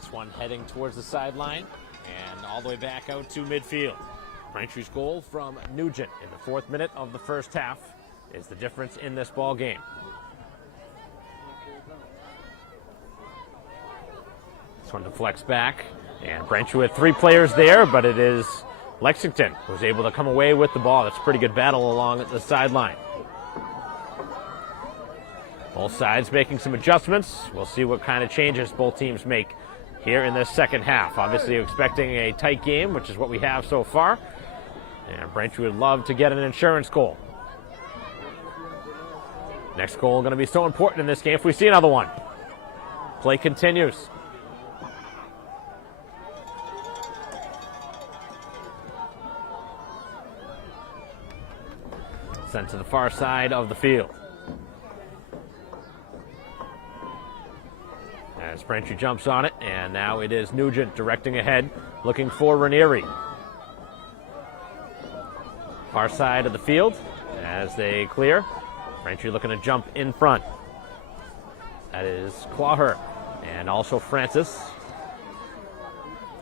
This one heading towards the sideline and all the way back out to midfield. Braintree's goal from Nugent in the 4th minute of the first half is the difference in this ball game. This one deflects back, and Braintree with 3 players there, but it is Lexington who's able to come away with the ball. That's a pretty good battle along the sideline. Both sides making some adjustments. We'll see what kind of changes both teams make here in this second half. Obviously expecting a tight game, which is what we have so far. And Braintree would love to get an insurance goal. Next goal going to be so important in this game if we see another one. Play continues. Sent to the far side of the field. As Braintree jumps on it, and now it is Nugent directing ahead, looking for Ranieri. Far side of the field as they clear. Braintree looking to jump in front. That is Clawher and also Francis.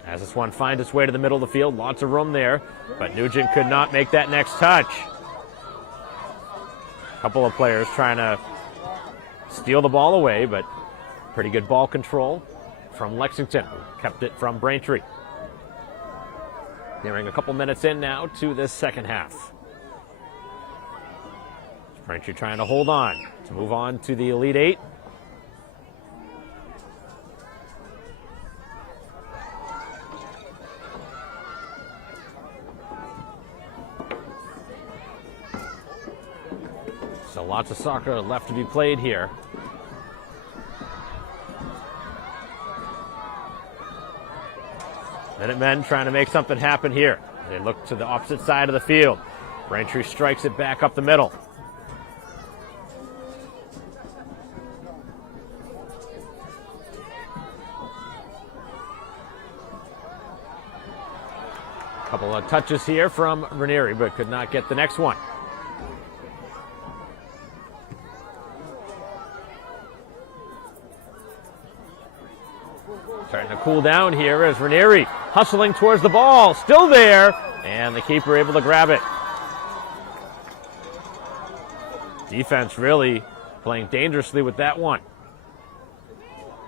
As this one finds its way to the middle of the field, lots of room there, but Nugent could not make that next touch. A couple of players trying to steal the ball away, but pretty good ball control from Lexington, who kept it from Braintree. Nearing a couple minutes in now to this second half. Braintree trying to hold on to move on to the Elite Eight. So lots of soccer left to be played here. Minutemen trying to make something happen here. They look to the opposite side of the field. Braintree strikes it back up the middle. Couple of touches here from Ranieri, but could not get the next one. Starting to cool down here as Ranieri hustling towards the ball. Still there, and the keeper able to grab it. Defense really playing dangerously with that one.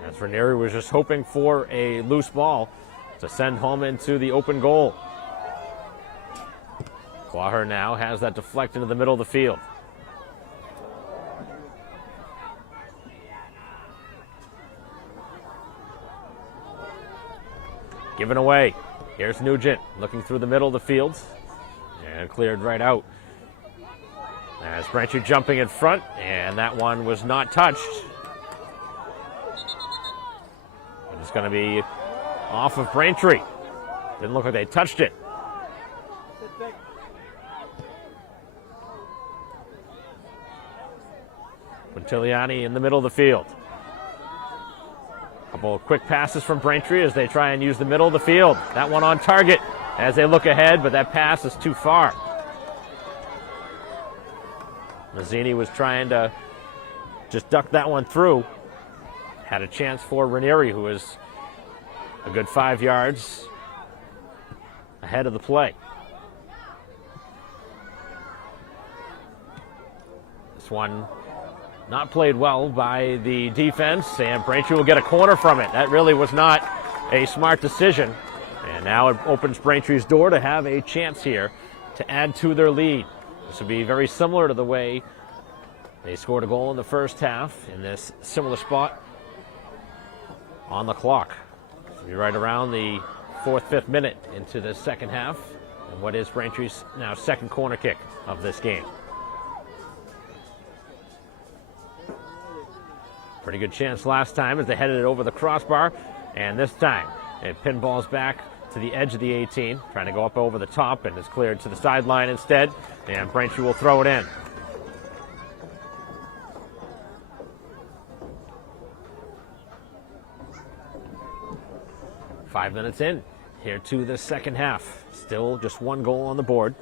As Ranieri was just hoping for a loose ball to send home into the open goal. Clawher now has that deflect into the middle of the field. Given away. Here's Nugent looking through the middle of the field and cleared right out. As Braintree jumping in front, and that one was not touched. It's going to be off of Braintree. Didn't look like they touched it. Quintiliani in the middle of the field. Couple of quick passes from Braintree as they try and use the middle of the field. That one on target as they look ahead, but that pass is too far. Mazzini was trying to just duck that one through. Had a chance for Ranieri, who was a good 5 yards ahead of the play. This one not played well by the defense, and Braintree will get a corner from it. That really was not a smart decision. And now it opens Braintree's door to have a chance here to add to their lead. This would be very similar to the way they scored a goal in the first half in this similar spot on the clock. It'll be right around the 4th, 5th minute into the second half, and what is Braintree's now second corner kick of this game. Pretty good chance last time as they headed it over the crossbar, and this time it pinballs back to the edge of the 18, trying to go up over the top, and is cleared to the sideline instead, and Braintree will throw it in. "5 minutes in here to the second half. Still just one goal on the board.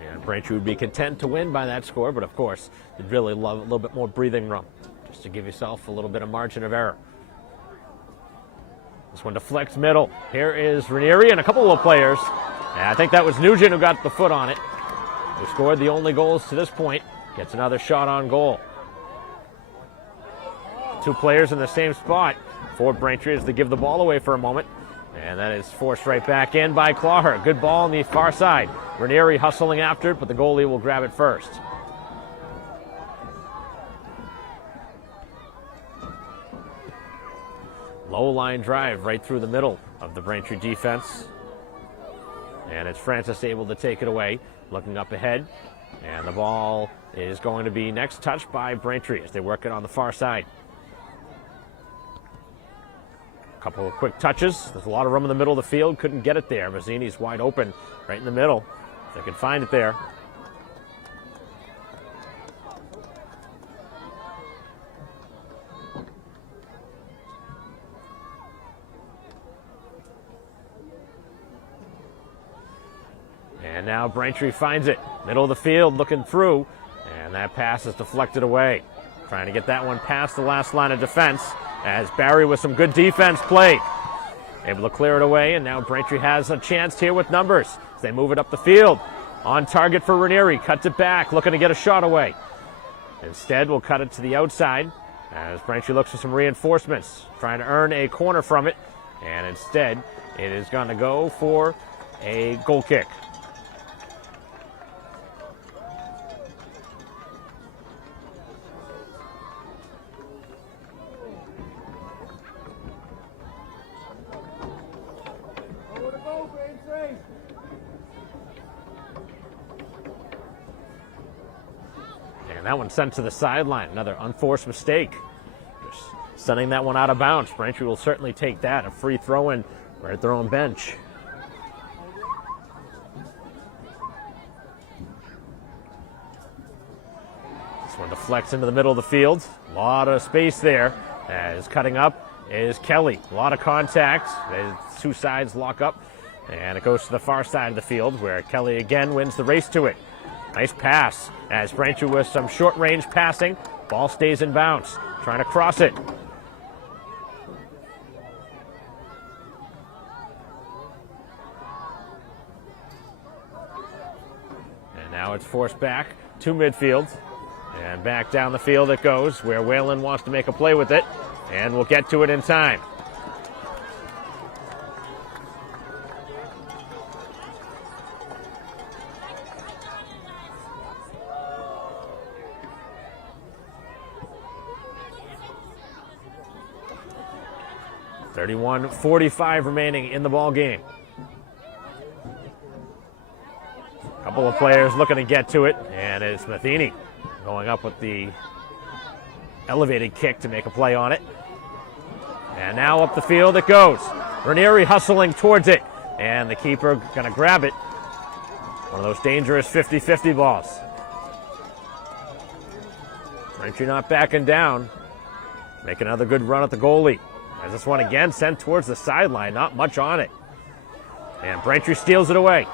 And Braintree would be content to win by that score, but of course, you'd really love a little bit more breathing room, just to give yourself a little bit of margin of error. This one deflects middle. Here is Ranieri and a couple of players. And I think that was Nugent who got the foot on it. Who scored the only goals to this point. Gets another shot on goal. Two players in the same spot for Braintree as they give the ball away for a moment. And that is forced right back in by Clawher. Good ball on the far side. Ranieri hustling after it, but the goalie will grab it first. Low line drive right through the middle of the Braintree defense. And it's Francis able to take it away, looking up ahead. And the ball is going to be next touched by Braintree as they work it on the far side. A couple of quick touches. There's a lot of room in the middle of the field. Couldn't get it there. Mazzini's wide open right in the middle. If they can find it there. And now Braintree finds it. Middle of the field, looking through. And that pass is deflected away. Trying to get that one past the last line of defense as Barry with some good defense played. Able to clear it away, and now Braintree has a chance here with numbers as they move it up the field. On target for Ranieri, cuts it back, looking to get a shot away. Instead, we'll cut it to the outside as Braintree looks for some reinforcements, trying to earn a corner from it. And instead, it is going to go for a goal kick. And that one sent to the sideline. Another unforced mistake. Just sending that one out of bounds. Braintree will certainly take that. A free throw-in right at their own bench. This one deflects into the middle of the field. A lot of space there. As cutting up is Kelly. A lot of contact. The two sides lock up. And it goes to the far side of the field where Kelly again wins the race to it. Nice pass as Braintree with some short-range passing. Ball stays in bounds, trying to cross it. And now it's forced back to midfield. And back down the field it goes, where Whalen wants to make a play with it. And we'll get to it in time. .45 remaining in the ball game. A couple of players looking to get to it, and it's Matheny going up with the elevated kick to make a play on it. And now up the field it goes. Ranieri hustling towards it, and the keeper going to grab it. One of those dangerous 50-50 balls. Braintree not backing down. Make another good run at the goalie. As this one again sent towards the sideline, not much on it. And Braintree steals it away.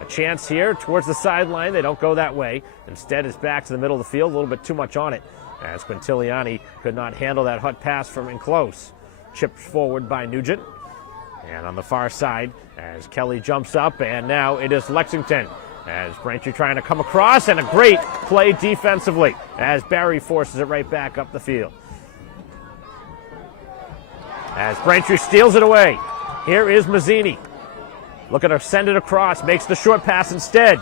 A chance here towards the sideline. They don't go that way. Instead, it's back to the middle of the field. A little bit too much on it. As Quintiliani could not handle that hot pass from in close. Chipped forward by Nugent. And on the far side, as Kelly jumps up, and now it is Lexington. As Braintree trying to come across, and a great play defensively. As Barry forces it right back up the field. As Braintree steals it away. Here is Mazzini. Looking to send it across. Makes the short pass instead.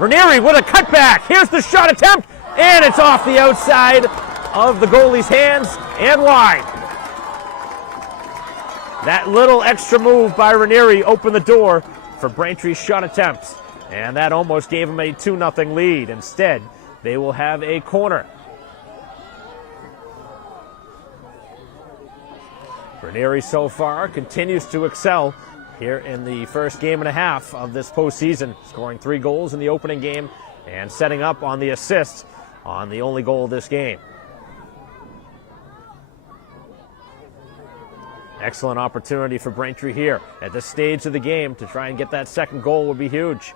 Ranieri with a cutback. Here's the shot attempt. And it's off the outside of the goalie's hands and wide. That little extra move by Ranieri opened the door for Braintree's shot attempts. And that almost gave him a 2-0 lead. Instead, they will have a corner. Ranieri so far continues to excel here in the first game and a half of this postseason, scoring 3 goals in the opening game and setting up on the assist on the only goal of this game. Excellent opportunity for Braintree here at this stage of the game to try and get that second goal would be huge.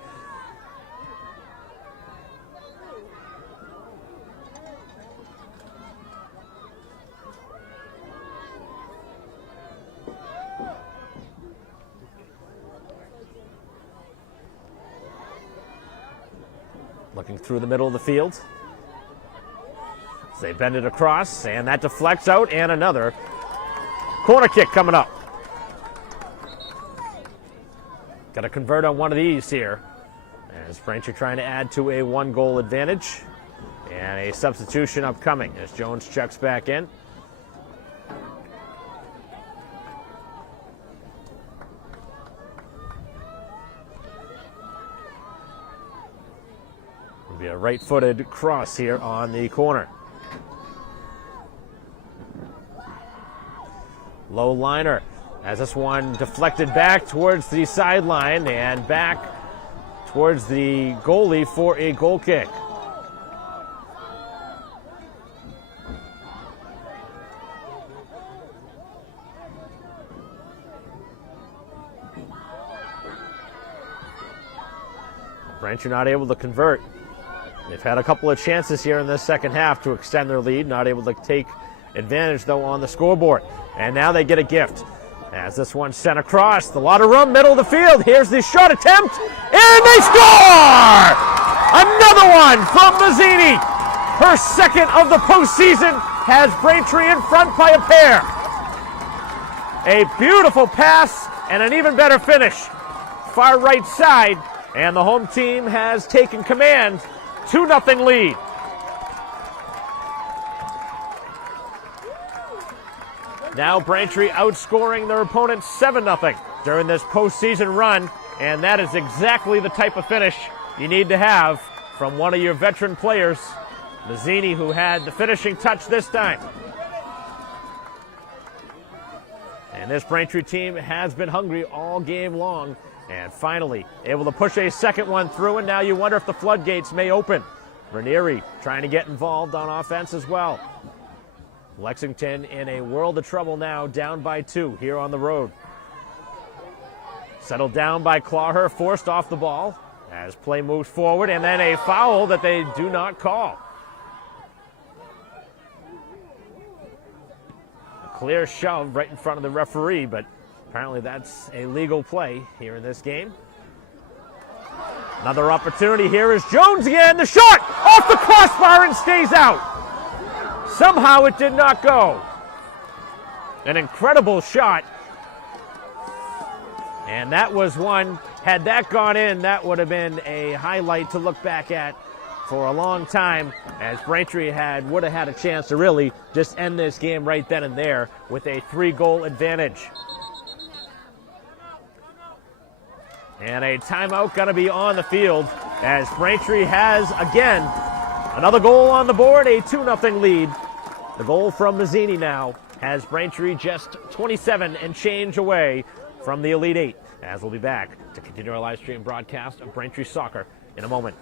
looking through the middle of the field. They bend it across, and that deflects out, and another corner kick coming up. Got to convert on one of these here, as Braintree trying to add to a 1-goal advantage. And a substitution upcoming as Jones checks back in. It'll be a right-footed cross here on the corner. Low liner as this one deflected back towards the sideline and back towards the goalie for a goal kick. Braintree not able to convert. They've had a couple of chances here in this second half to extend their lead, not able to take advantage though on the scoreboard. And now they get a gift as this one sent across the lot of room, middle of the field. Here's the shot attempt, and they score! Another one from Mazzini. Her second of the postseason has Braintree in front by a pair. A beautiful pass and an even better finish. Far right side, and the home team has taken command. 2-0 lead. Now Braintree outscoring their opponents 7-0 during this postseason run, and that is exactly the type of finish you need to have from one of your veteran players, Mazzini, who had the finishing touch this time. And this Braintree team has been hungry all game long, and finally able to push a second one through, and now you wonder if the floodgates may open. Ranieri trying to get involved on offense as well. Lexington in a world of trouble now, down by 2 here on the road. Settled down by Clawher, forced off the ball as play moves forward, and then a foul that they do not call. A clear shove right in front of the referee, but apparently that's a legal play here in this game. Another opportunity here is Jones again. The shot off the crossbar and stays out. Somehow it did not go. An incredible shot. And that was one, had that gone in, that would have been a highlight to look back at for a long time, as Braintree would have had a chance to really just end this game right then and there with a 3-goal advantage. And a timeout going to be on the field as Braintree has, again, another goal on the board, a 2-0 lead. The goal from Mazzini now has Braintree just 27 and change away from the Elite Eight, as we'll be back to continue our live stream broadcast of Braintree Soccer in a moment.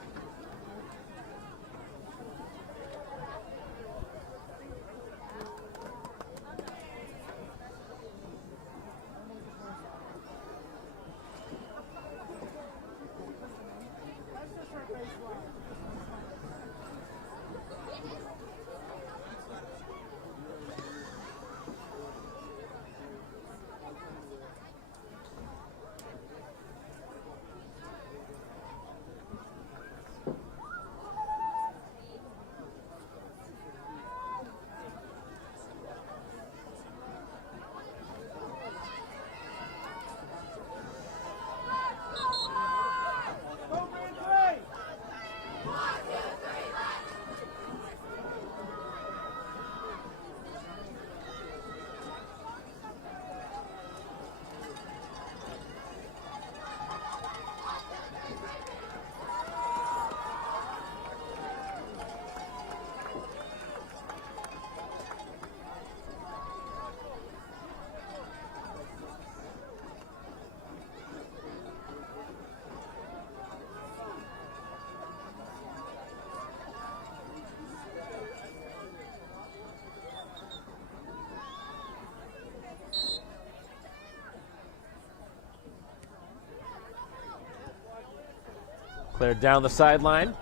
Cleared down the sideline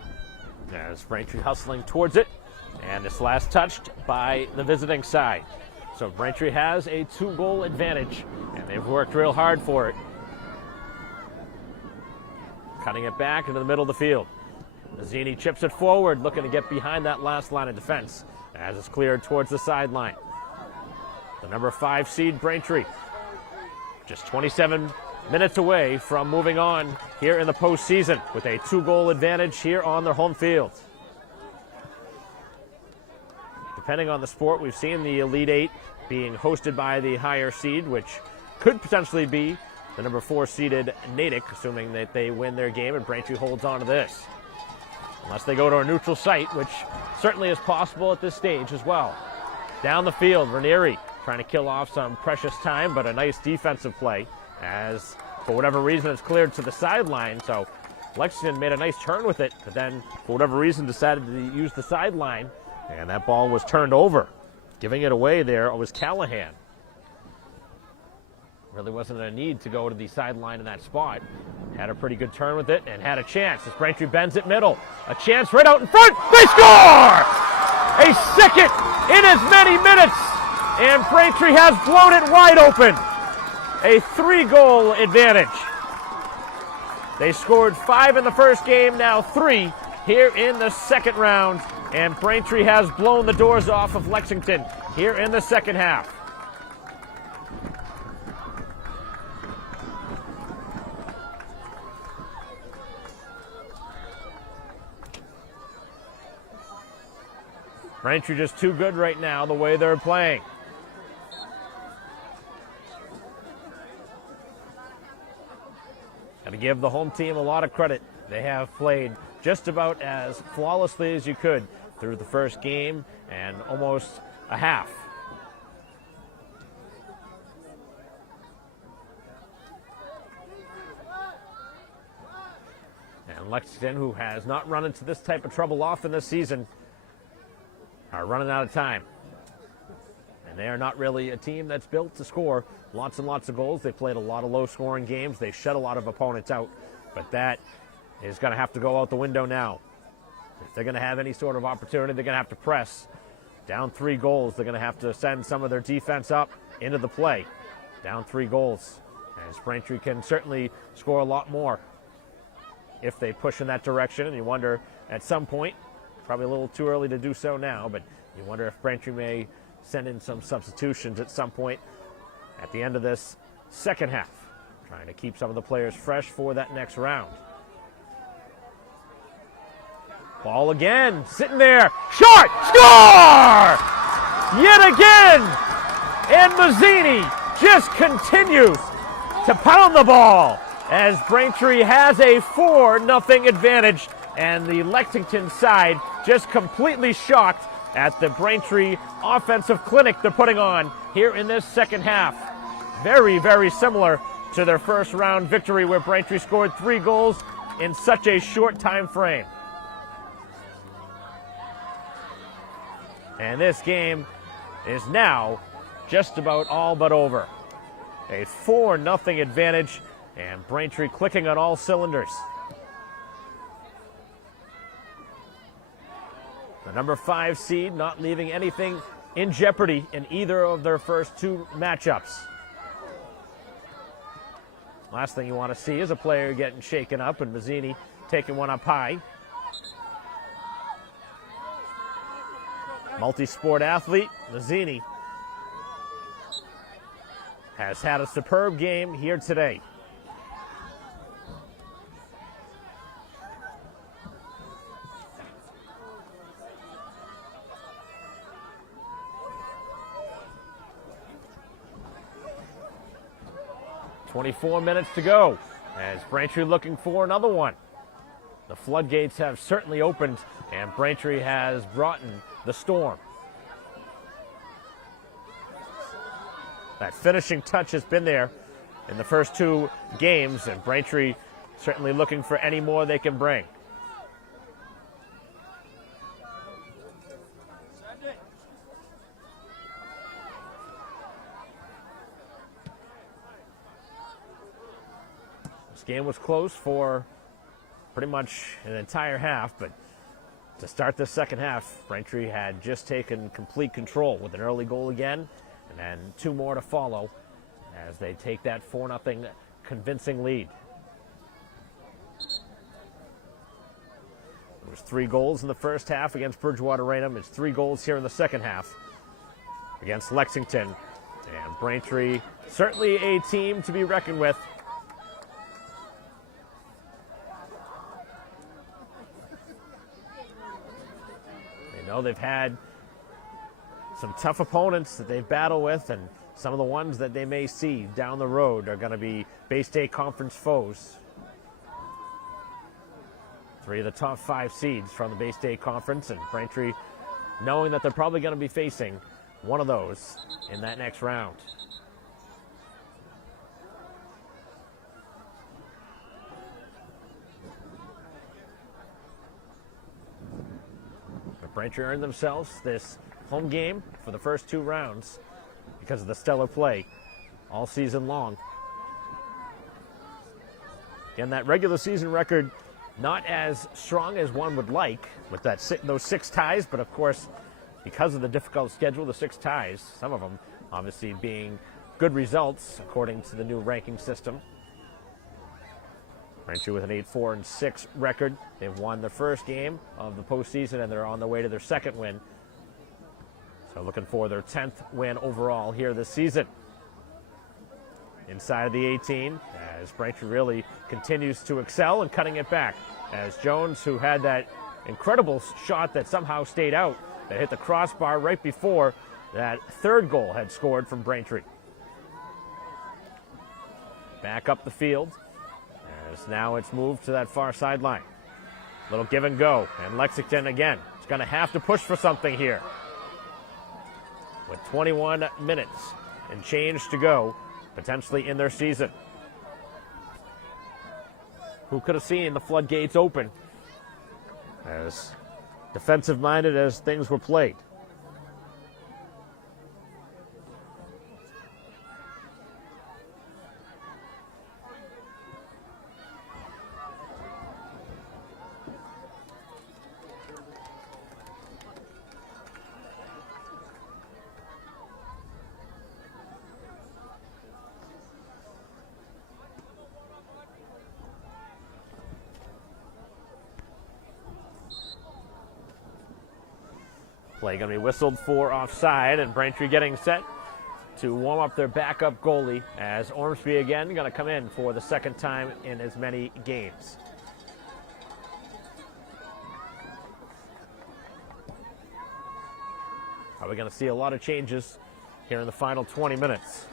as Braintree hustling towards it, and this last touched by the visiting side. So Braintree has a 2-goal advantage, and they've worked real hard for it. Cutting it back into the middle of the field. Mazzini chips it forward, looking to get behind that last line of defense as it's cleared towards the sideline. The number 5 seed Braintree, just 27 minutes away from moving on here in the postseason with a 2-goal advantage here on their home field. Depending on the sport, we've seen the Elite 8 being hosted by the higher seed, which could potentially be the number 4 seeded Natick, assuming that they win their game and Braintree holds on to this. Unless they go to a neutral site, which certainly is possible at this stage as well. Down the field, Ranieri trying to kill off some precious time, but a nice defensive play as, for whatever reason, it's cleared to the sideline. So Lexington made a nice turn with it, but then, for whatever reason, decided to use the sideline, and that ball was turned over. Giving it away there was Callahan. Really wasn't a need to go to the sideline in that spot. Had a pretty good turn with it and had a chance as Braintree bends it middle. A chance right out in front. They score! A second in as many minutes, and Braintree has blown it wide open. A 3-goal advantage. They scored 5 in the first game, now 3 here in the second round, and Braintree has blown the doors off of Lexington here in the second half. Braintree just too good right now the way they're playing. Got to give the home team a lot of credit. They have played just about as flawlessly as you could through the first game and almost a half. And Lexington, who has not run into this type of trouble often this season, are running out of time. And they are not really a team that's built to score lots and lots of goals. They played a lot of low-scoring games. They shut a lot of opponents out. But that is going to have to go out the window now. If they're going to have any sort of opportunity, they're going to have to press. Down 3 goals, they're going to have to send some of their defense up into the play. Down 3 goals. As Braintree can certainly score a lot more if they push in that direction. And you wonder at some point, probably a little too early to do so now, but you wonder if Braintree may send in some substitutions at some point at the end of this second half, trying to keep some of the players fresh for that next round. Ball again, sitting there, shot, score! Yet again! And Mazzini just continues to pound the ball as Braintree has a 4-0 advantage, and the Lexington side just completely shocked at the Braintree offensive clinic they're putting on here in this second half. Very, very similar to their first round victory where Braintree scored 3 goals in such a short time frame. And this game is now just about all but over. A 4-0 advantage, and Braintree clicking on all cylinders. The number 5 seed not leaving anything in jeopardy in either of their first 2 matchups. Last thing you want to see is a player getting shaken up, and Mazzini taking one up high. Multi-sport athlete, Mazzini has had a superb game here today. .24 minutes to go as Braintree looking for another one. The floodgates have certainly opened, and Braintree has brought in the storm. That finishing touch has been there in the first 2 games, and Braintree certainly looking for any more they can bring. This game was close for pretty much an entire half, but to start this second half, Braintree had just taken complete control with an early goal again, and then 2 more to follow as they take that 4-0 convincing lead. It was 3 goals in the first half against Bridgewater Raynham. It's 3 goals here in the second half against Lexington. And Braintree, certainly a team to be reckoned with. They know they've had some tough opponents that they've battled with, and some of the ones that they may see down the road are going to be Bay State Conference foes. 3 of the top 5 seeds from the Bay State Conference, and Braintree knowing that they're probably going to be facing one of those in that next round. But Braintree earned themselves this home game for the first 2 rounds because of the stellar play all season long. Again, that regular season record not as strong as one would like with those 6 ties, but of course, because of the difficult schedule, the 6 ties, some of them obviously being good results according to the new ranking system. Braintree with an 8-4-6 record. They've won the first game of the postseason, and they're on their way to their second win. So looking for their 10th win overall here this season. Inside of the 18, as Braintree really continues to excel and cutting it back. As Jones, who had that incredible shot that somehow stayed out, that hit the crossbar right before that 3rd goal had scored from Braintree. Back up the field, as now it's moved to that far sideline. Little give and go, and Lexington again is going to have to push for something here. With 21 minutes and change to go, potentially in their season. Who could have seen the floodgates open as defensive-minded as things were played? Play going to be whistled for offside, and Braintree getting set to warm up their backup goalie as Ormsby again going to come in for the 2nd time in as many games. Are we going to see a lot of changes here in the final 20 minutes?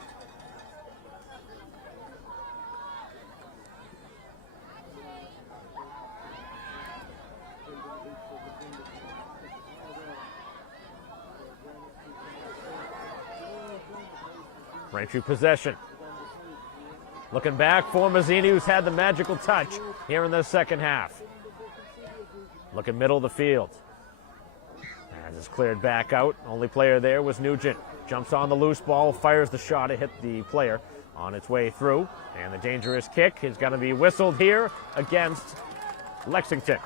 Braintree possession. Looking back for Mazzini, who's had the magical touch here in the second half. Looking middle of the field. As it's cleared back out, only player there was Nugent. Jumps on the loose ball, fires the shot, it hit the player on its way through. And the dangerous kick is going to be whistled here against Lexington.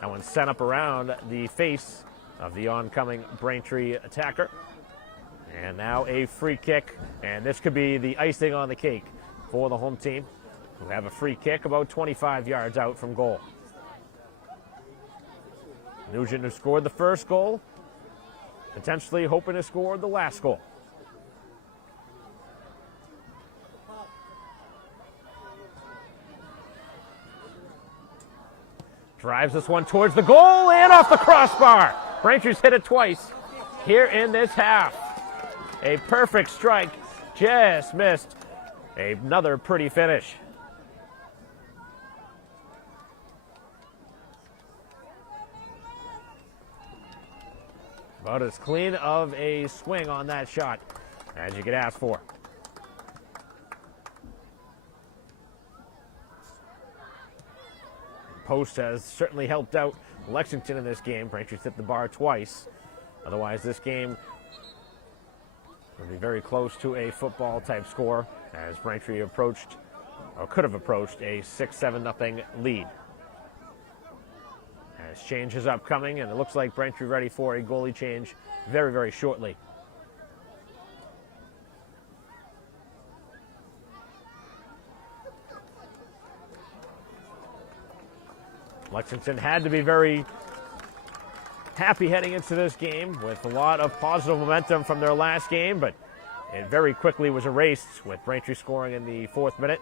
That one sent up around the face of the oncoming Braintree attacker. And now a free kick, and this could be the icing on the cake for the home team, who have a free kick about 25 yards out from goal. Nugent, who scored the first goal, potentially hoping to score the last goal. Drives this one towards the goal and off the crossbar. Braintree's hit it twice here in this half. A perfect strike, just missed. Another pretty finish. About as clean of a swing on that shot as you could ask for. Post has certainly helped out Lexington in this game. Braintree's hit the bar twice. Otherwise, this game will be very close to a football-type score as Braintree approached, or could have approached, a 6-7-0 lead. As change is upcoming, and it looks like Braintree ready for a goalie change very, very shortly. Lexington had to be very happy heading into this game with a lot of positive momentum from their last game, but it very quickly was erased with Braintree scoring in the 4th minute.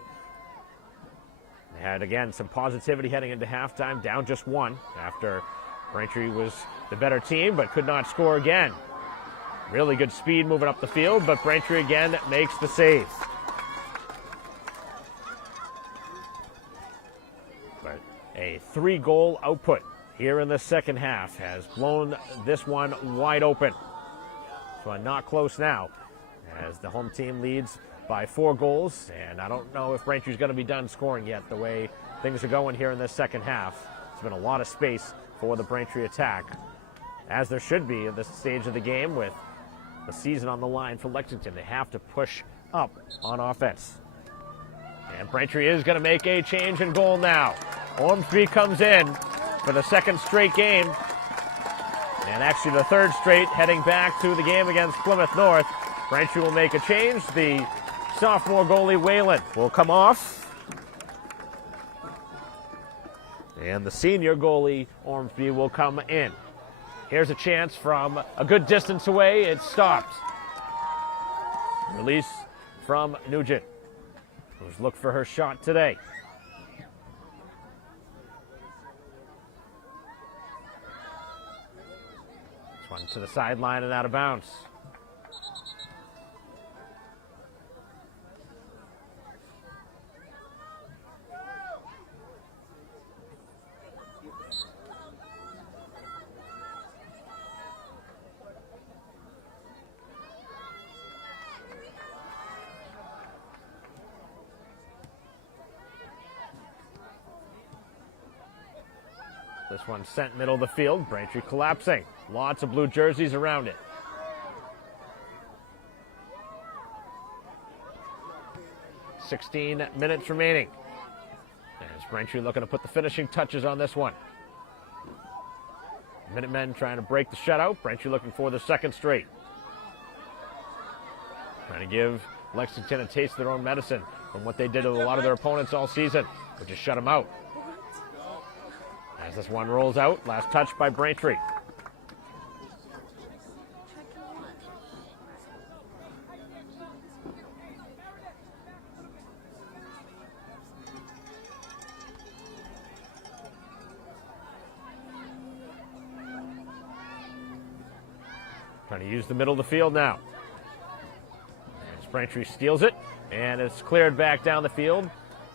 They had, again, some positivity heading into halftime, down just 1 after Braintree was the better team, but could not score again. Really good speed moving up the field, but Braintree again makes the save. But a 3-goal output here in the second half has blown this one wide open. So not close now, as the home team leads by 4 goals, and I don't know if Braintree's going to be done scoring yet the way things are going here in this second half. There's been a lot of space for the Braintree attack, as there should be at this stage of the game with the season on the line for Lexington. They have to push up on offense. And Braintree is going to make a change in goal now. Ormsby comes in for the 2nd straight game, and actually the 3rd straight, heading back to the game against Plymouth North. Braintree will make a change. The sophomore goalie, Whalen, will come off. And the senior goalie, Ormsby, will come in. Here's a chance from a good distance away. It stopped. Release from Nugent, who's looked for her shot today. This one to the sideline and out of bounds. This one sent middle of the field. Braintree collapsing. Lots of blue jerseys around it. .16 minutes remaining. As Braintree looking to put the finishing touches on this one. Minutemen trying to break the shutout. Braintree looking for the 2nd straight. Trying to give Lexington a taste of their own medicine from what they did to a lot of their opponents all season, which is shut them out. As this one rolls out, last touch by Braintree. Trying to use the middle of the field now. As Braintree steals it, and it's cleared back down the field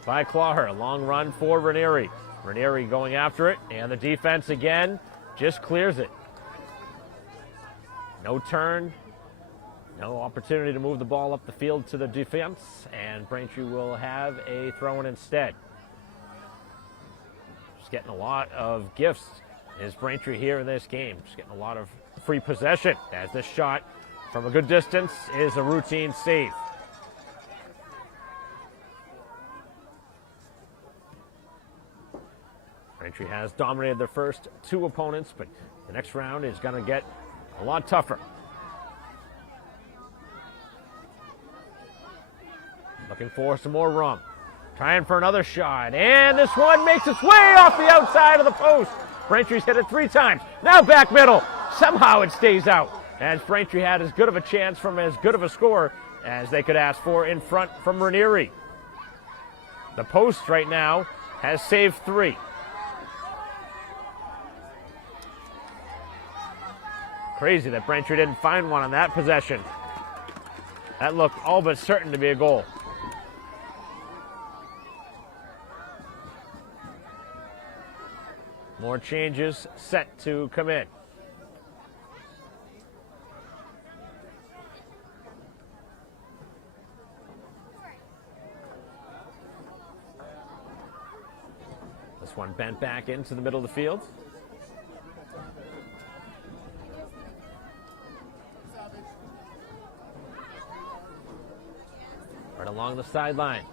by Clawher. Long run for Ranieri. Ranieri going after it, and the defense again just clears it. No turn, no opportunity to move the ball up the field to the defense, and Braintree will have a throw-in instead. Just getting a lot of gifts is Braintree here in this game. Just getting a lot of free possession, as this shot from a good distance is a routine save. Braintree has dominated their first 2 opponents, but the next round is going to get a lot tougher. Looking for some more rum. Trying for another shot, and this one makes its way off the outside of the post. Braintree's hit it 3 times. Now back middle. Somehow it stays out, as Braintree had as good of a chance from as good of a score as they could ask for in front from Ranieri. The post right now has saved 3. Crazy that Braintree didn't find one on that possession. That looked all but certain to be a goal. More changes set to come in. This one bent back into the middle of the field. Right along the sideline.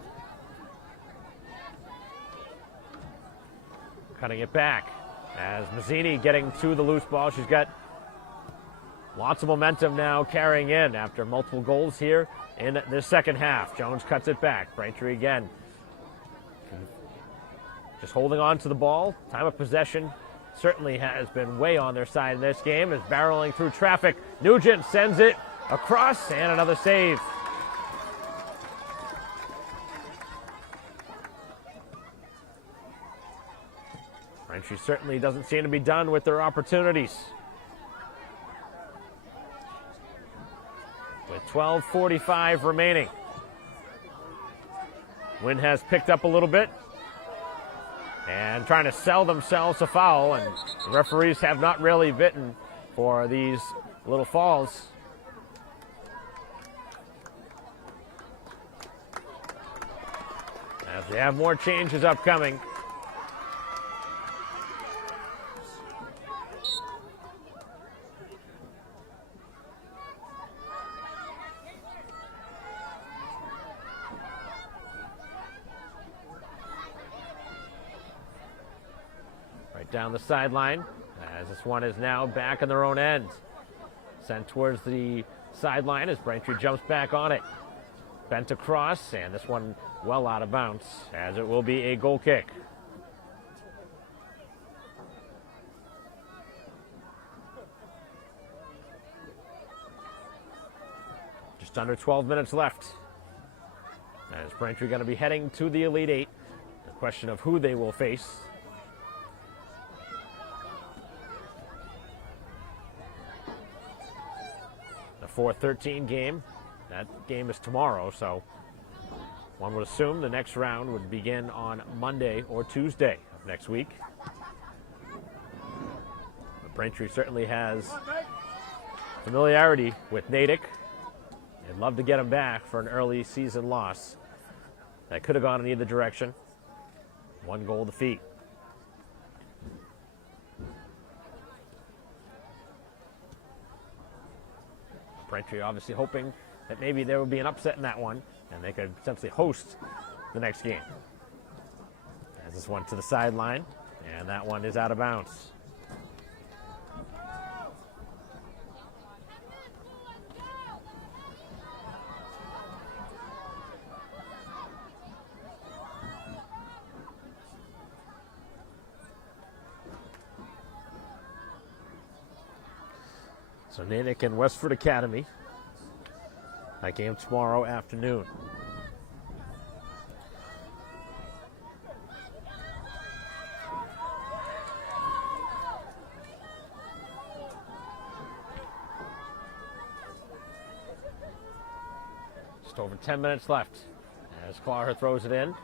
Cutting it back as Mazzini getting to the loose ball. She's got lots of momentum now carrying in after multiple goals here in the second half. Jones cuts it back. Braintree again just holding on to the ball. Time of possession certainly has been way on their side in this game, as barreling through traffic. Nugent sends it across, and another save. Braintree certainly doesn't seem to be done with their opportunities. With 12:45 remaining. Wind has picked up a little bit and trying to sell themselves a foul, and the referees have not really bitten for these little falls. As they have more changes upcoming. Down the sideline, as this one is now back in their own end. Sent towards the sideline as Braintree jumps back on it. Bent across, and this one well out of bounds, as it will be a goal kick. Just under 12 minutes left. As Braintree going to be heading to the Elite Eight. The question of who they will face. The 4-13 game. That game is tomorrow, so one would assume the next round would begin on Monday or Tuesday of next week. But Braintree certainly has familiarity with Natick. They'd love to get him back for an early season loss. That could have gone in either direction. 1 goal defeat. Braintree obviously hoping that maybe there would be an upset in that one, and they could potentially host the next game. As this one to the sideline, and that one is out of bounds. So Natick and Westford Academy. That game tomorrow afternoon. Just over 10 minutes left as Clawher throws it in.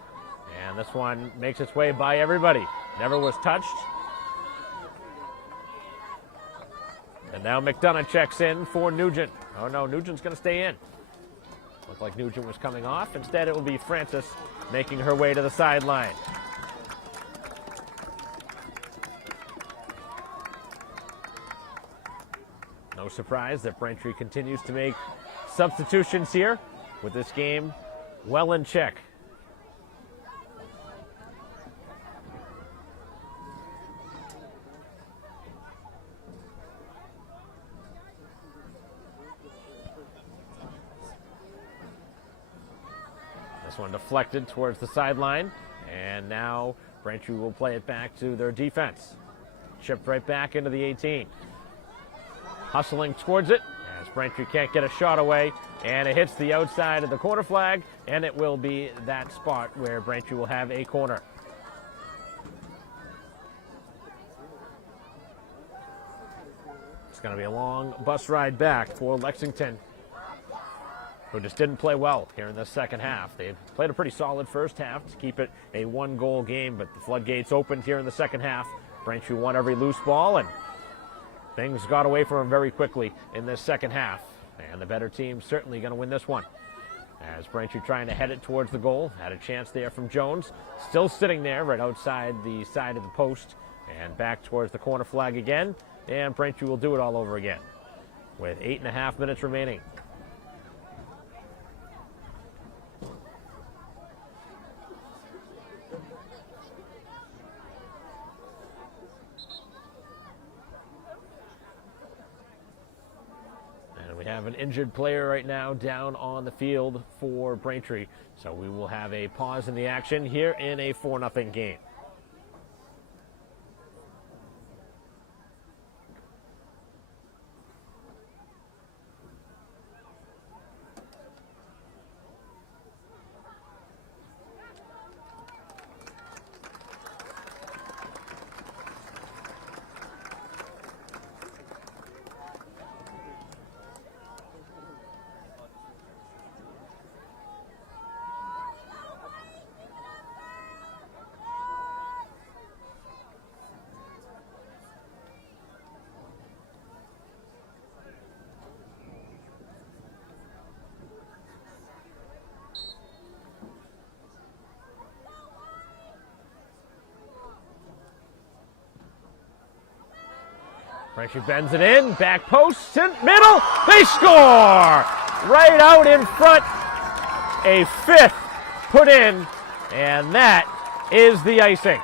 And this one makes its way by everybody. Never was touched. And now McDonough checks in for Nugent. Oh no, Nugent's going to stay in. Looked like Nugent was coming off. Instead, it will be Francis making her way to the sideline. No surprise that Braintree continues to make substitutions here with this game well in check. This one deflected towards the sideline, and now Braintree will play it back to their defense. Chipped right back into the 18. Hustling towards it, as Braintree can't get a shot away, and it hits the outside of the corner flag, and it will be that spot where Braintree will have a corner. It's going to be a long bus ride back for Lexington, who just didn't play well here in the second half. They played a pretty solid first half to keep it a 1-goal game, but the floodgates opened here in the second half. Braintree won every loose ball, and things got away from them very quickly in this second half. And the better team certainly going to win this one. As Braintree trying to head it towards the goal. Had a chance there from Jones. Still sitting there right outside the side of the post. And back towards the corner flag again. And Braintree will do it all over again with 8.5 minutes remaining. We have an injured player right now down on the field for Braintree. So we will have a pause in the action here in a 4-0 game. Braintree bends it in, back post, middle, they score! Right out in front, a fifth put in, and that is the icing.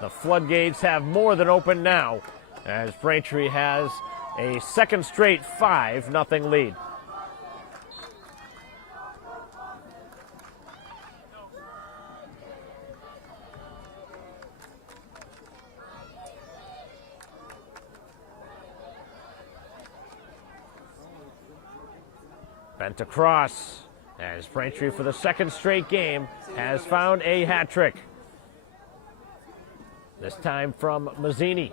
The floodgates have more than opened now, as Braintree has a second straight 5-0 lead. Bent across, as Braintree for the second straight game has found a hat trick. This time from Mazzini.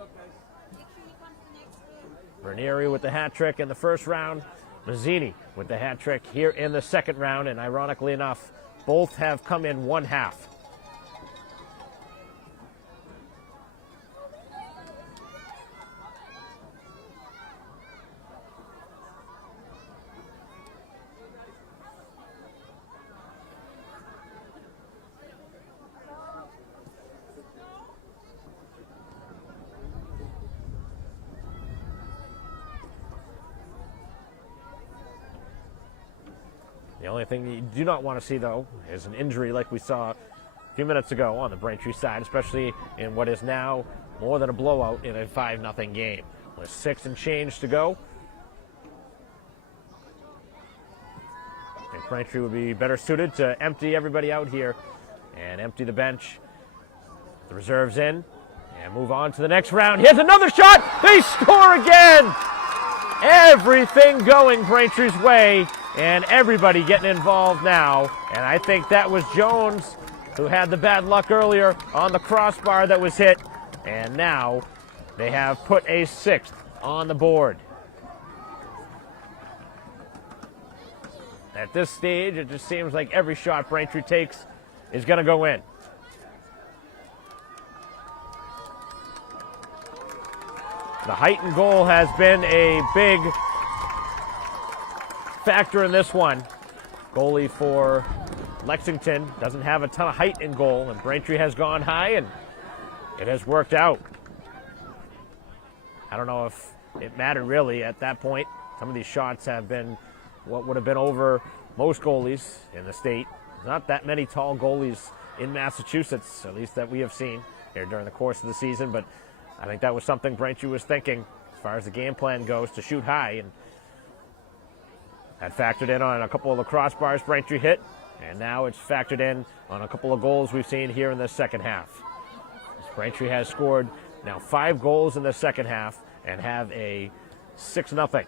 Ranieri with the hat trick in the first round. Mazzini with the hat trick here in the second round. And ironically enough, both have come in one half. The only thing you do not want to see, though, is an injury like we saw a few minutes ago on the Braintree side, especially in what is now more than a blowout in a 5-0 game. With 6 and change to go, I think Braintree would be better suited to empty everybody out here and empty the bench, the reserves in, and move on to the next round. Here's another shot! They score again! Everything going Braintree's way, and everybody getting involved now. And I think that was Jones who had the bad luck earlier on the crossbar that was hit. And now they have put a 6th on the board. At this stage, it just seems like every shot Braintree takes is going to go in. The height and goal has been a big factor in this one. Goalie for Lexington doesn't have a ton of height in goal, and Braintree has gone high, and it has worked out. I don't know if it mattered really at that point. Some of these shots have been what would have been over most goalies in the state. Not that many tall goalies in Massachusetts, at least that we have seen here during the course of the season, but I think that was something Braintree was thinking as far as the game plan goes, to shoot high, and had factored in on a couple of the crossbars Braintree hit, and now it's factored in on a couple of goals we've seen here in the second half. Braintree has scored now 5 goals in the second half and have a 6-0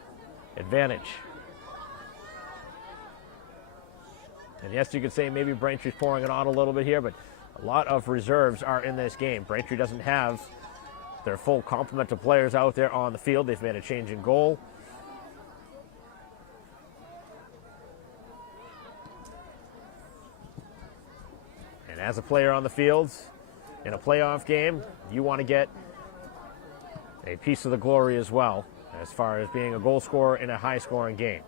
advantage. And yes, you could say maybe Braintree's pouring it on a little bit here, but a lot of reserves are in this game. Braintree doesn't have their full complement of players out there on the field. They've made a change in goal. And as a player on the field in a playoff game, you want to get a piece of the glory as well, as far as being a goal scorer in a high-scoring game.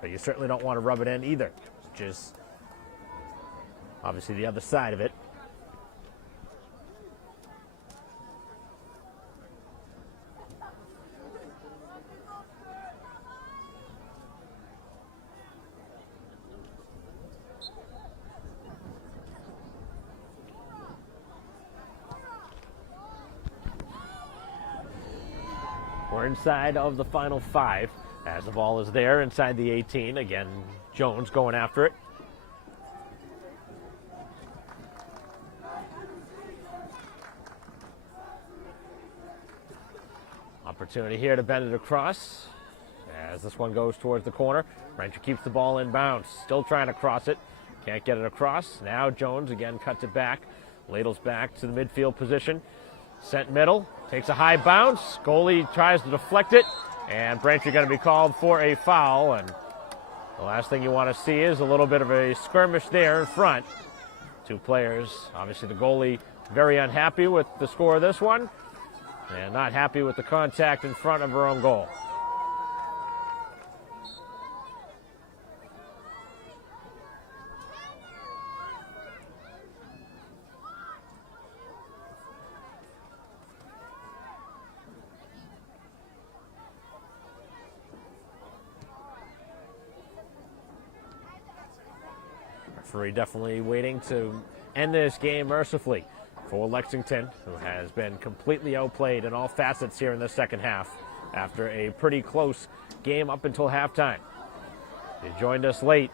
But you certainly don't want to rub it in either, which is obviously the other side of it. We're inside of the final 5 as the ball is there inside the 18. Again, Jones going after it. Opportunity here to bend it across as this one goes towards the corner. Braintree keeps the ball in bounds, still trying to cross it. Can't get it across. Now Jones again cuts it back. Ladles back to the midfield position. Sent middle, takes a high bounce. Goalie tries to deflect it, and Braintree going to be called for a foul. And the last thing you want to see is a little bit of a skirmish there in front. 2 players, obviously the goalie very unhappy with the score of this one and not happy with the contact in front of her own goal. Referee definitely waiting to end this game mercifully for Lexington, who has been completely outplayed in all facets here in the second half after a pretty close game up until halftime. If you joined us late,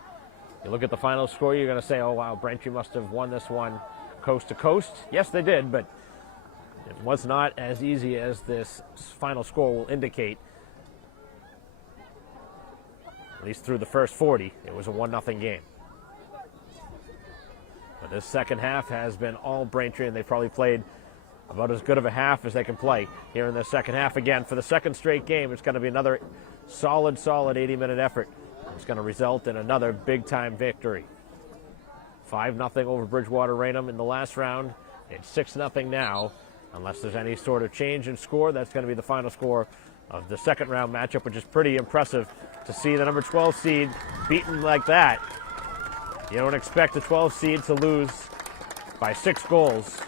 you look at the final score, you're going to say, oh wow, Braintree must have won this one coast to coast. Yes, they did, but it was not as easy as this final score will indicate. At least through the first 40, it was a 1-0 game. But this second half has been all Braintree, and they've probably played about as good of a half as they can play here in the second half. Again, for the second straight game, it's going to be another solid 80-minute effort. It's going to result in another big-time victory. 5-0 over Bridgewater Raynham in the last round. It's 6-0 now. Unless there's any sort of change in score, that's going to be the final score of the second round matchup, which is pretty impressive to see the number 12 seed beaten like that. You don't expect the 12 seed to lose by 6 goals.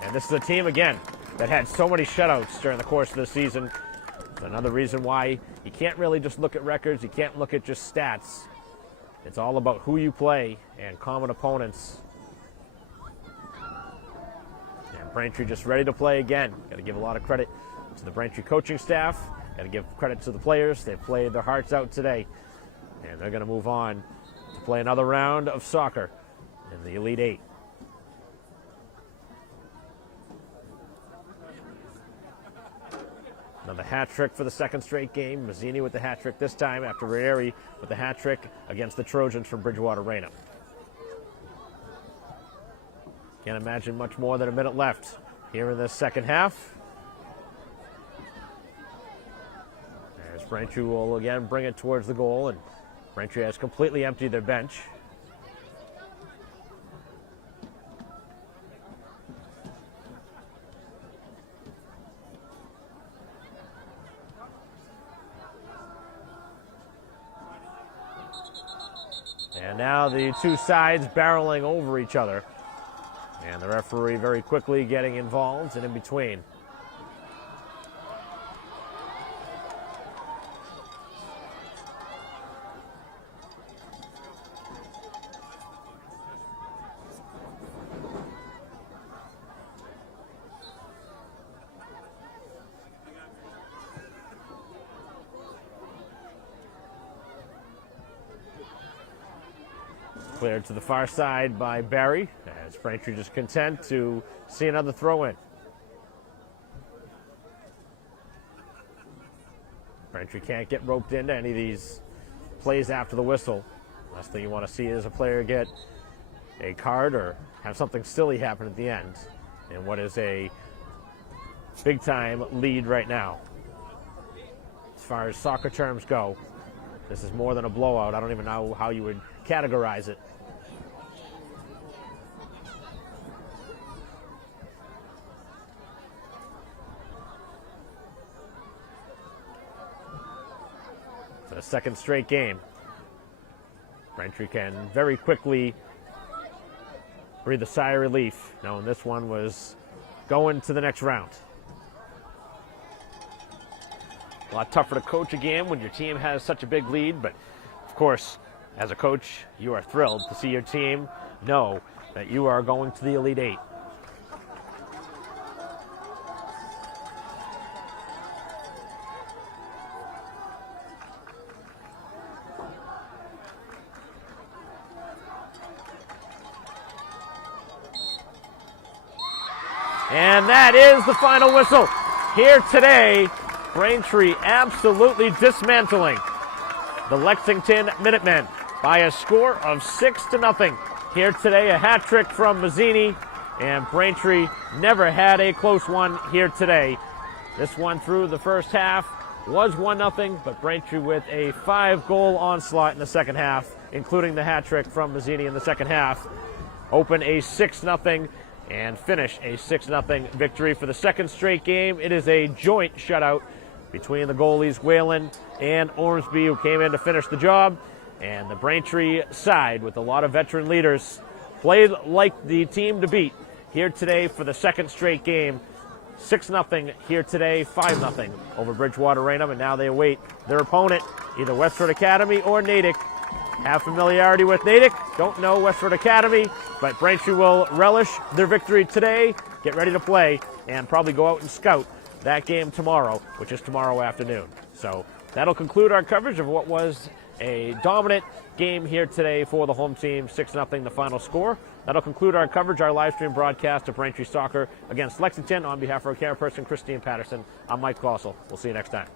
And this is a team, again, that had so many shutouts during the course of the season. It's another reason why you can't really just look at records. You can't look at just stats. It's all about who you play and common opponents. And Braintree just ready to play again. Got to give a lot of credit to the Braintree coaching staff. Got to give credit to the players. They played their hearts out today. And they're going to move on to play another round of soccer in the Elite Eight. Another hat trick for the second straight game. Mazzini with the hat trick this time after Rieri with the hat trick against the Trojans from Bridgewater Raynham. Can't imagine much more than a minute left here in this second half. As Braintree will again bring it towards the goal, and Braintree has completely emptied their bench. And now the two sides barreling over each other. And the referee very quickly getting involved and in between. Cleared to the far side by Barry, as Braintree just content to see another throw-in. Braintree can't get roped into any of these plays after the whistle. Last thing you want to see is a player get a card or have something silly happen at the end in what is a big-time lead right now. As far as soccer terms go, this is more than a blowout. I don't even know how you would categorize it. For the second straight game, Braintree can very quickly breathe a sigh of relief, knowing this one was going to the next round. A lot tougher to coach a game when your team has such a big lead, but of course, as a coach, you are thrilled to see your team know that you are going to the Elite Eight. And that is the final whistle. Here today, Braintree absolutely dismantling the Lexington Minutemen by a score of 6-0. Here today, a hat trick from Mazzini, and Braintree never had a close one here today. This one through the first half was 1-0, but Braintree with a 5-goal onslaught in the second half, including the hat trick from Mazzini in the second half. open a 6-0 and finish a 6-0 victory for the second straight game. It is a joint shutout between the goalies Whalen and Ormsby, who came in to finish the job. And the Braintree side, with a lot of veteran leaders, played like the team to beat here today for the second straight game. 6-0 here today, 5-0 over Bridgewater Raynham, and now they await their opponent, either Westford Academy or Natick. Have familiarity with Natick, don't know Westford Academy, but Braintree will relish their victory today, get ready to play, and probably go out and scout that game tomorrow, which is tomorrow afternoon. So that'll conclude our coverage of what was a dominant game here today for the home team, 6-0 the final score. That'll conclude our coverage, our live stream broadcast of Braintree Soccer against Lexington. On behalf of our camera person, Christine Patterson, I'm Mike Klossel. We'll see you next time.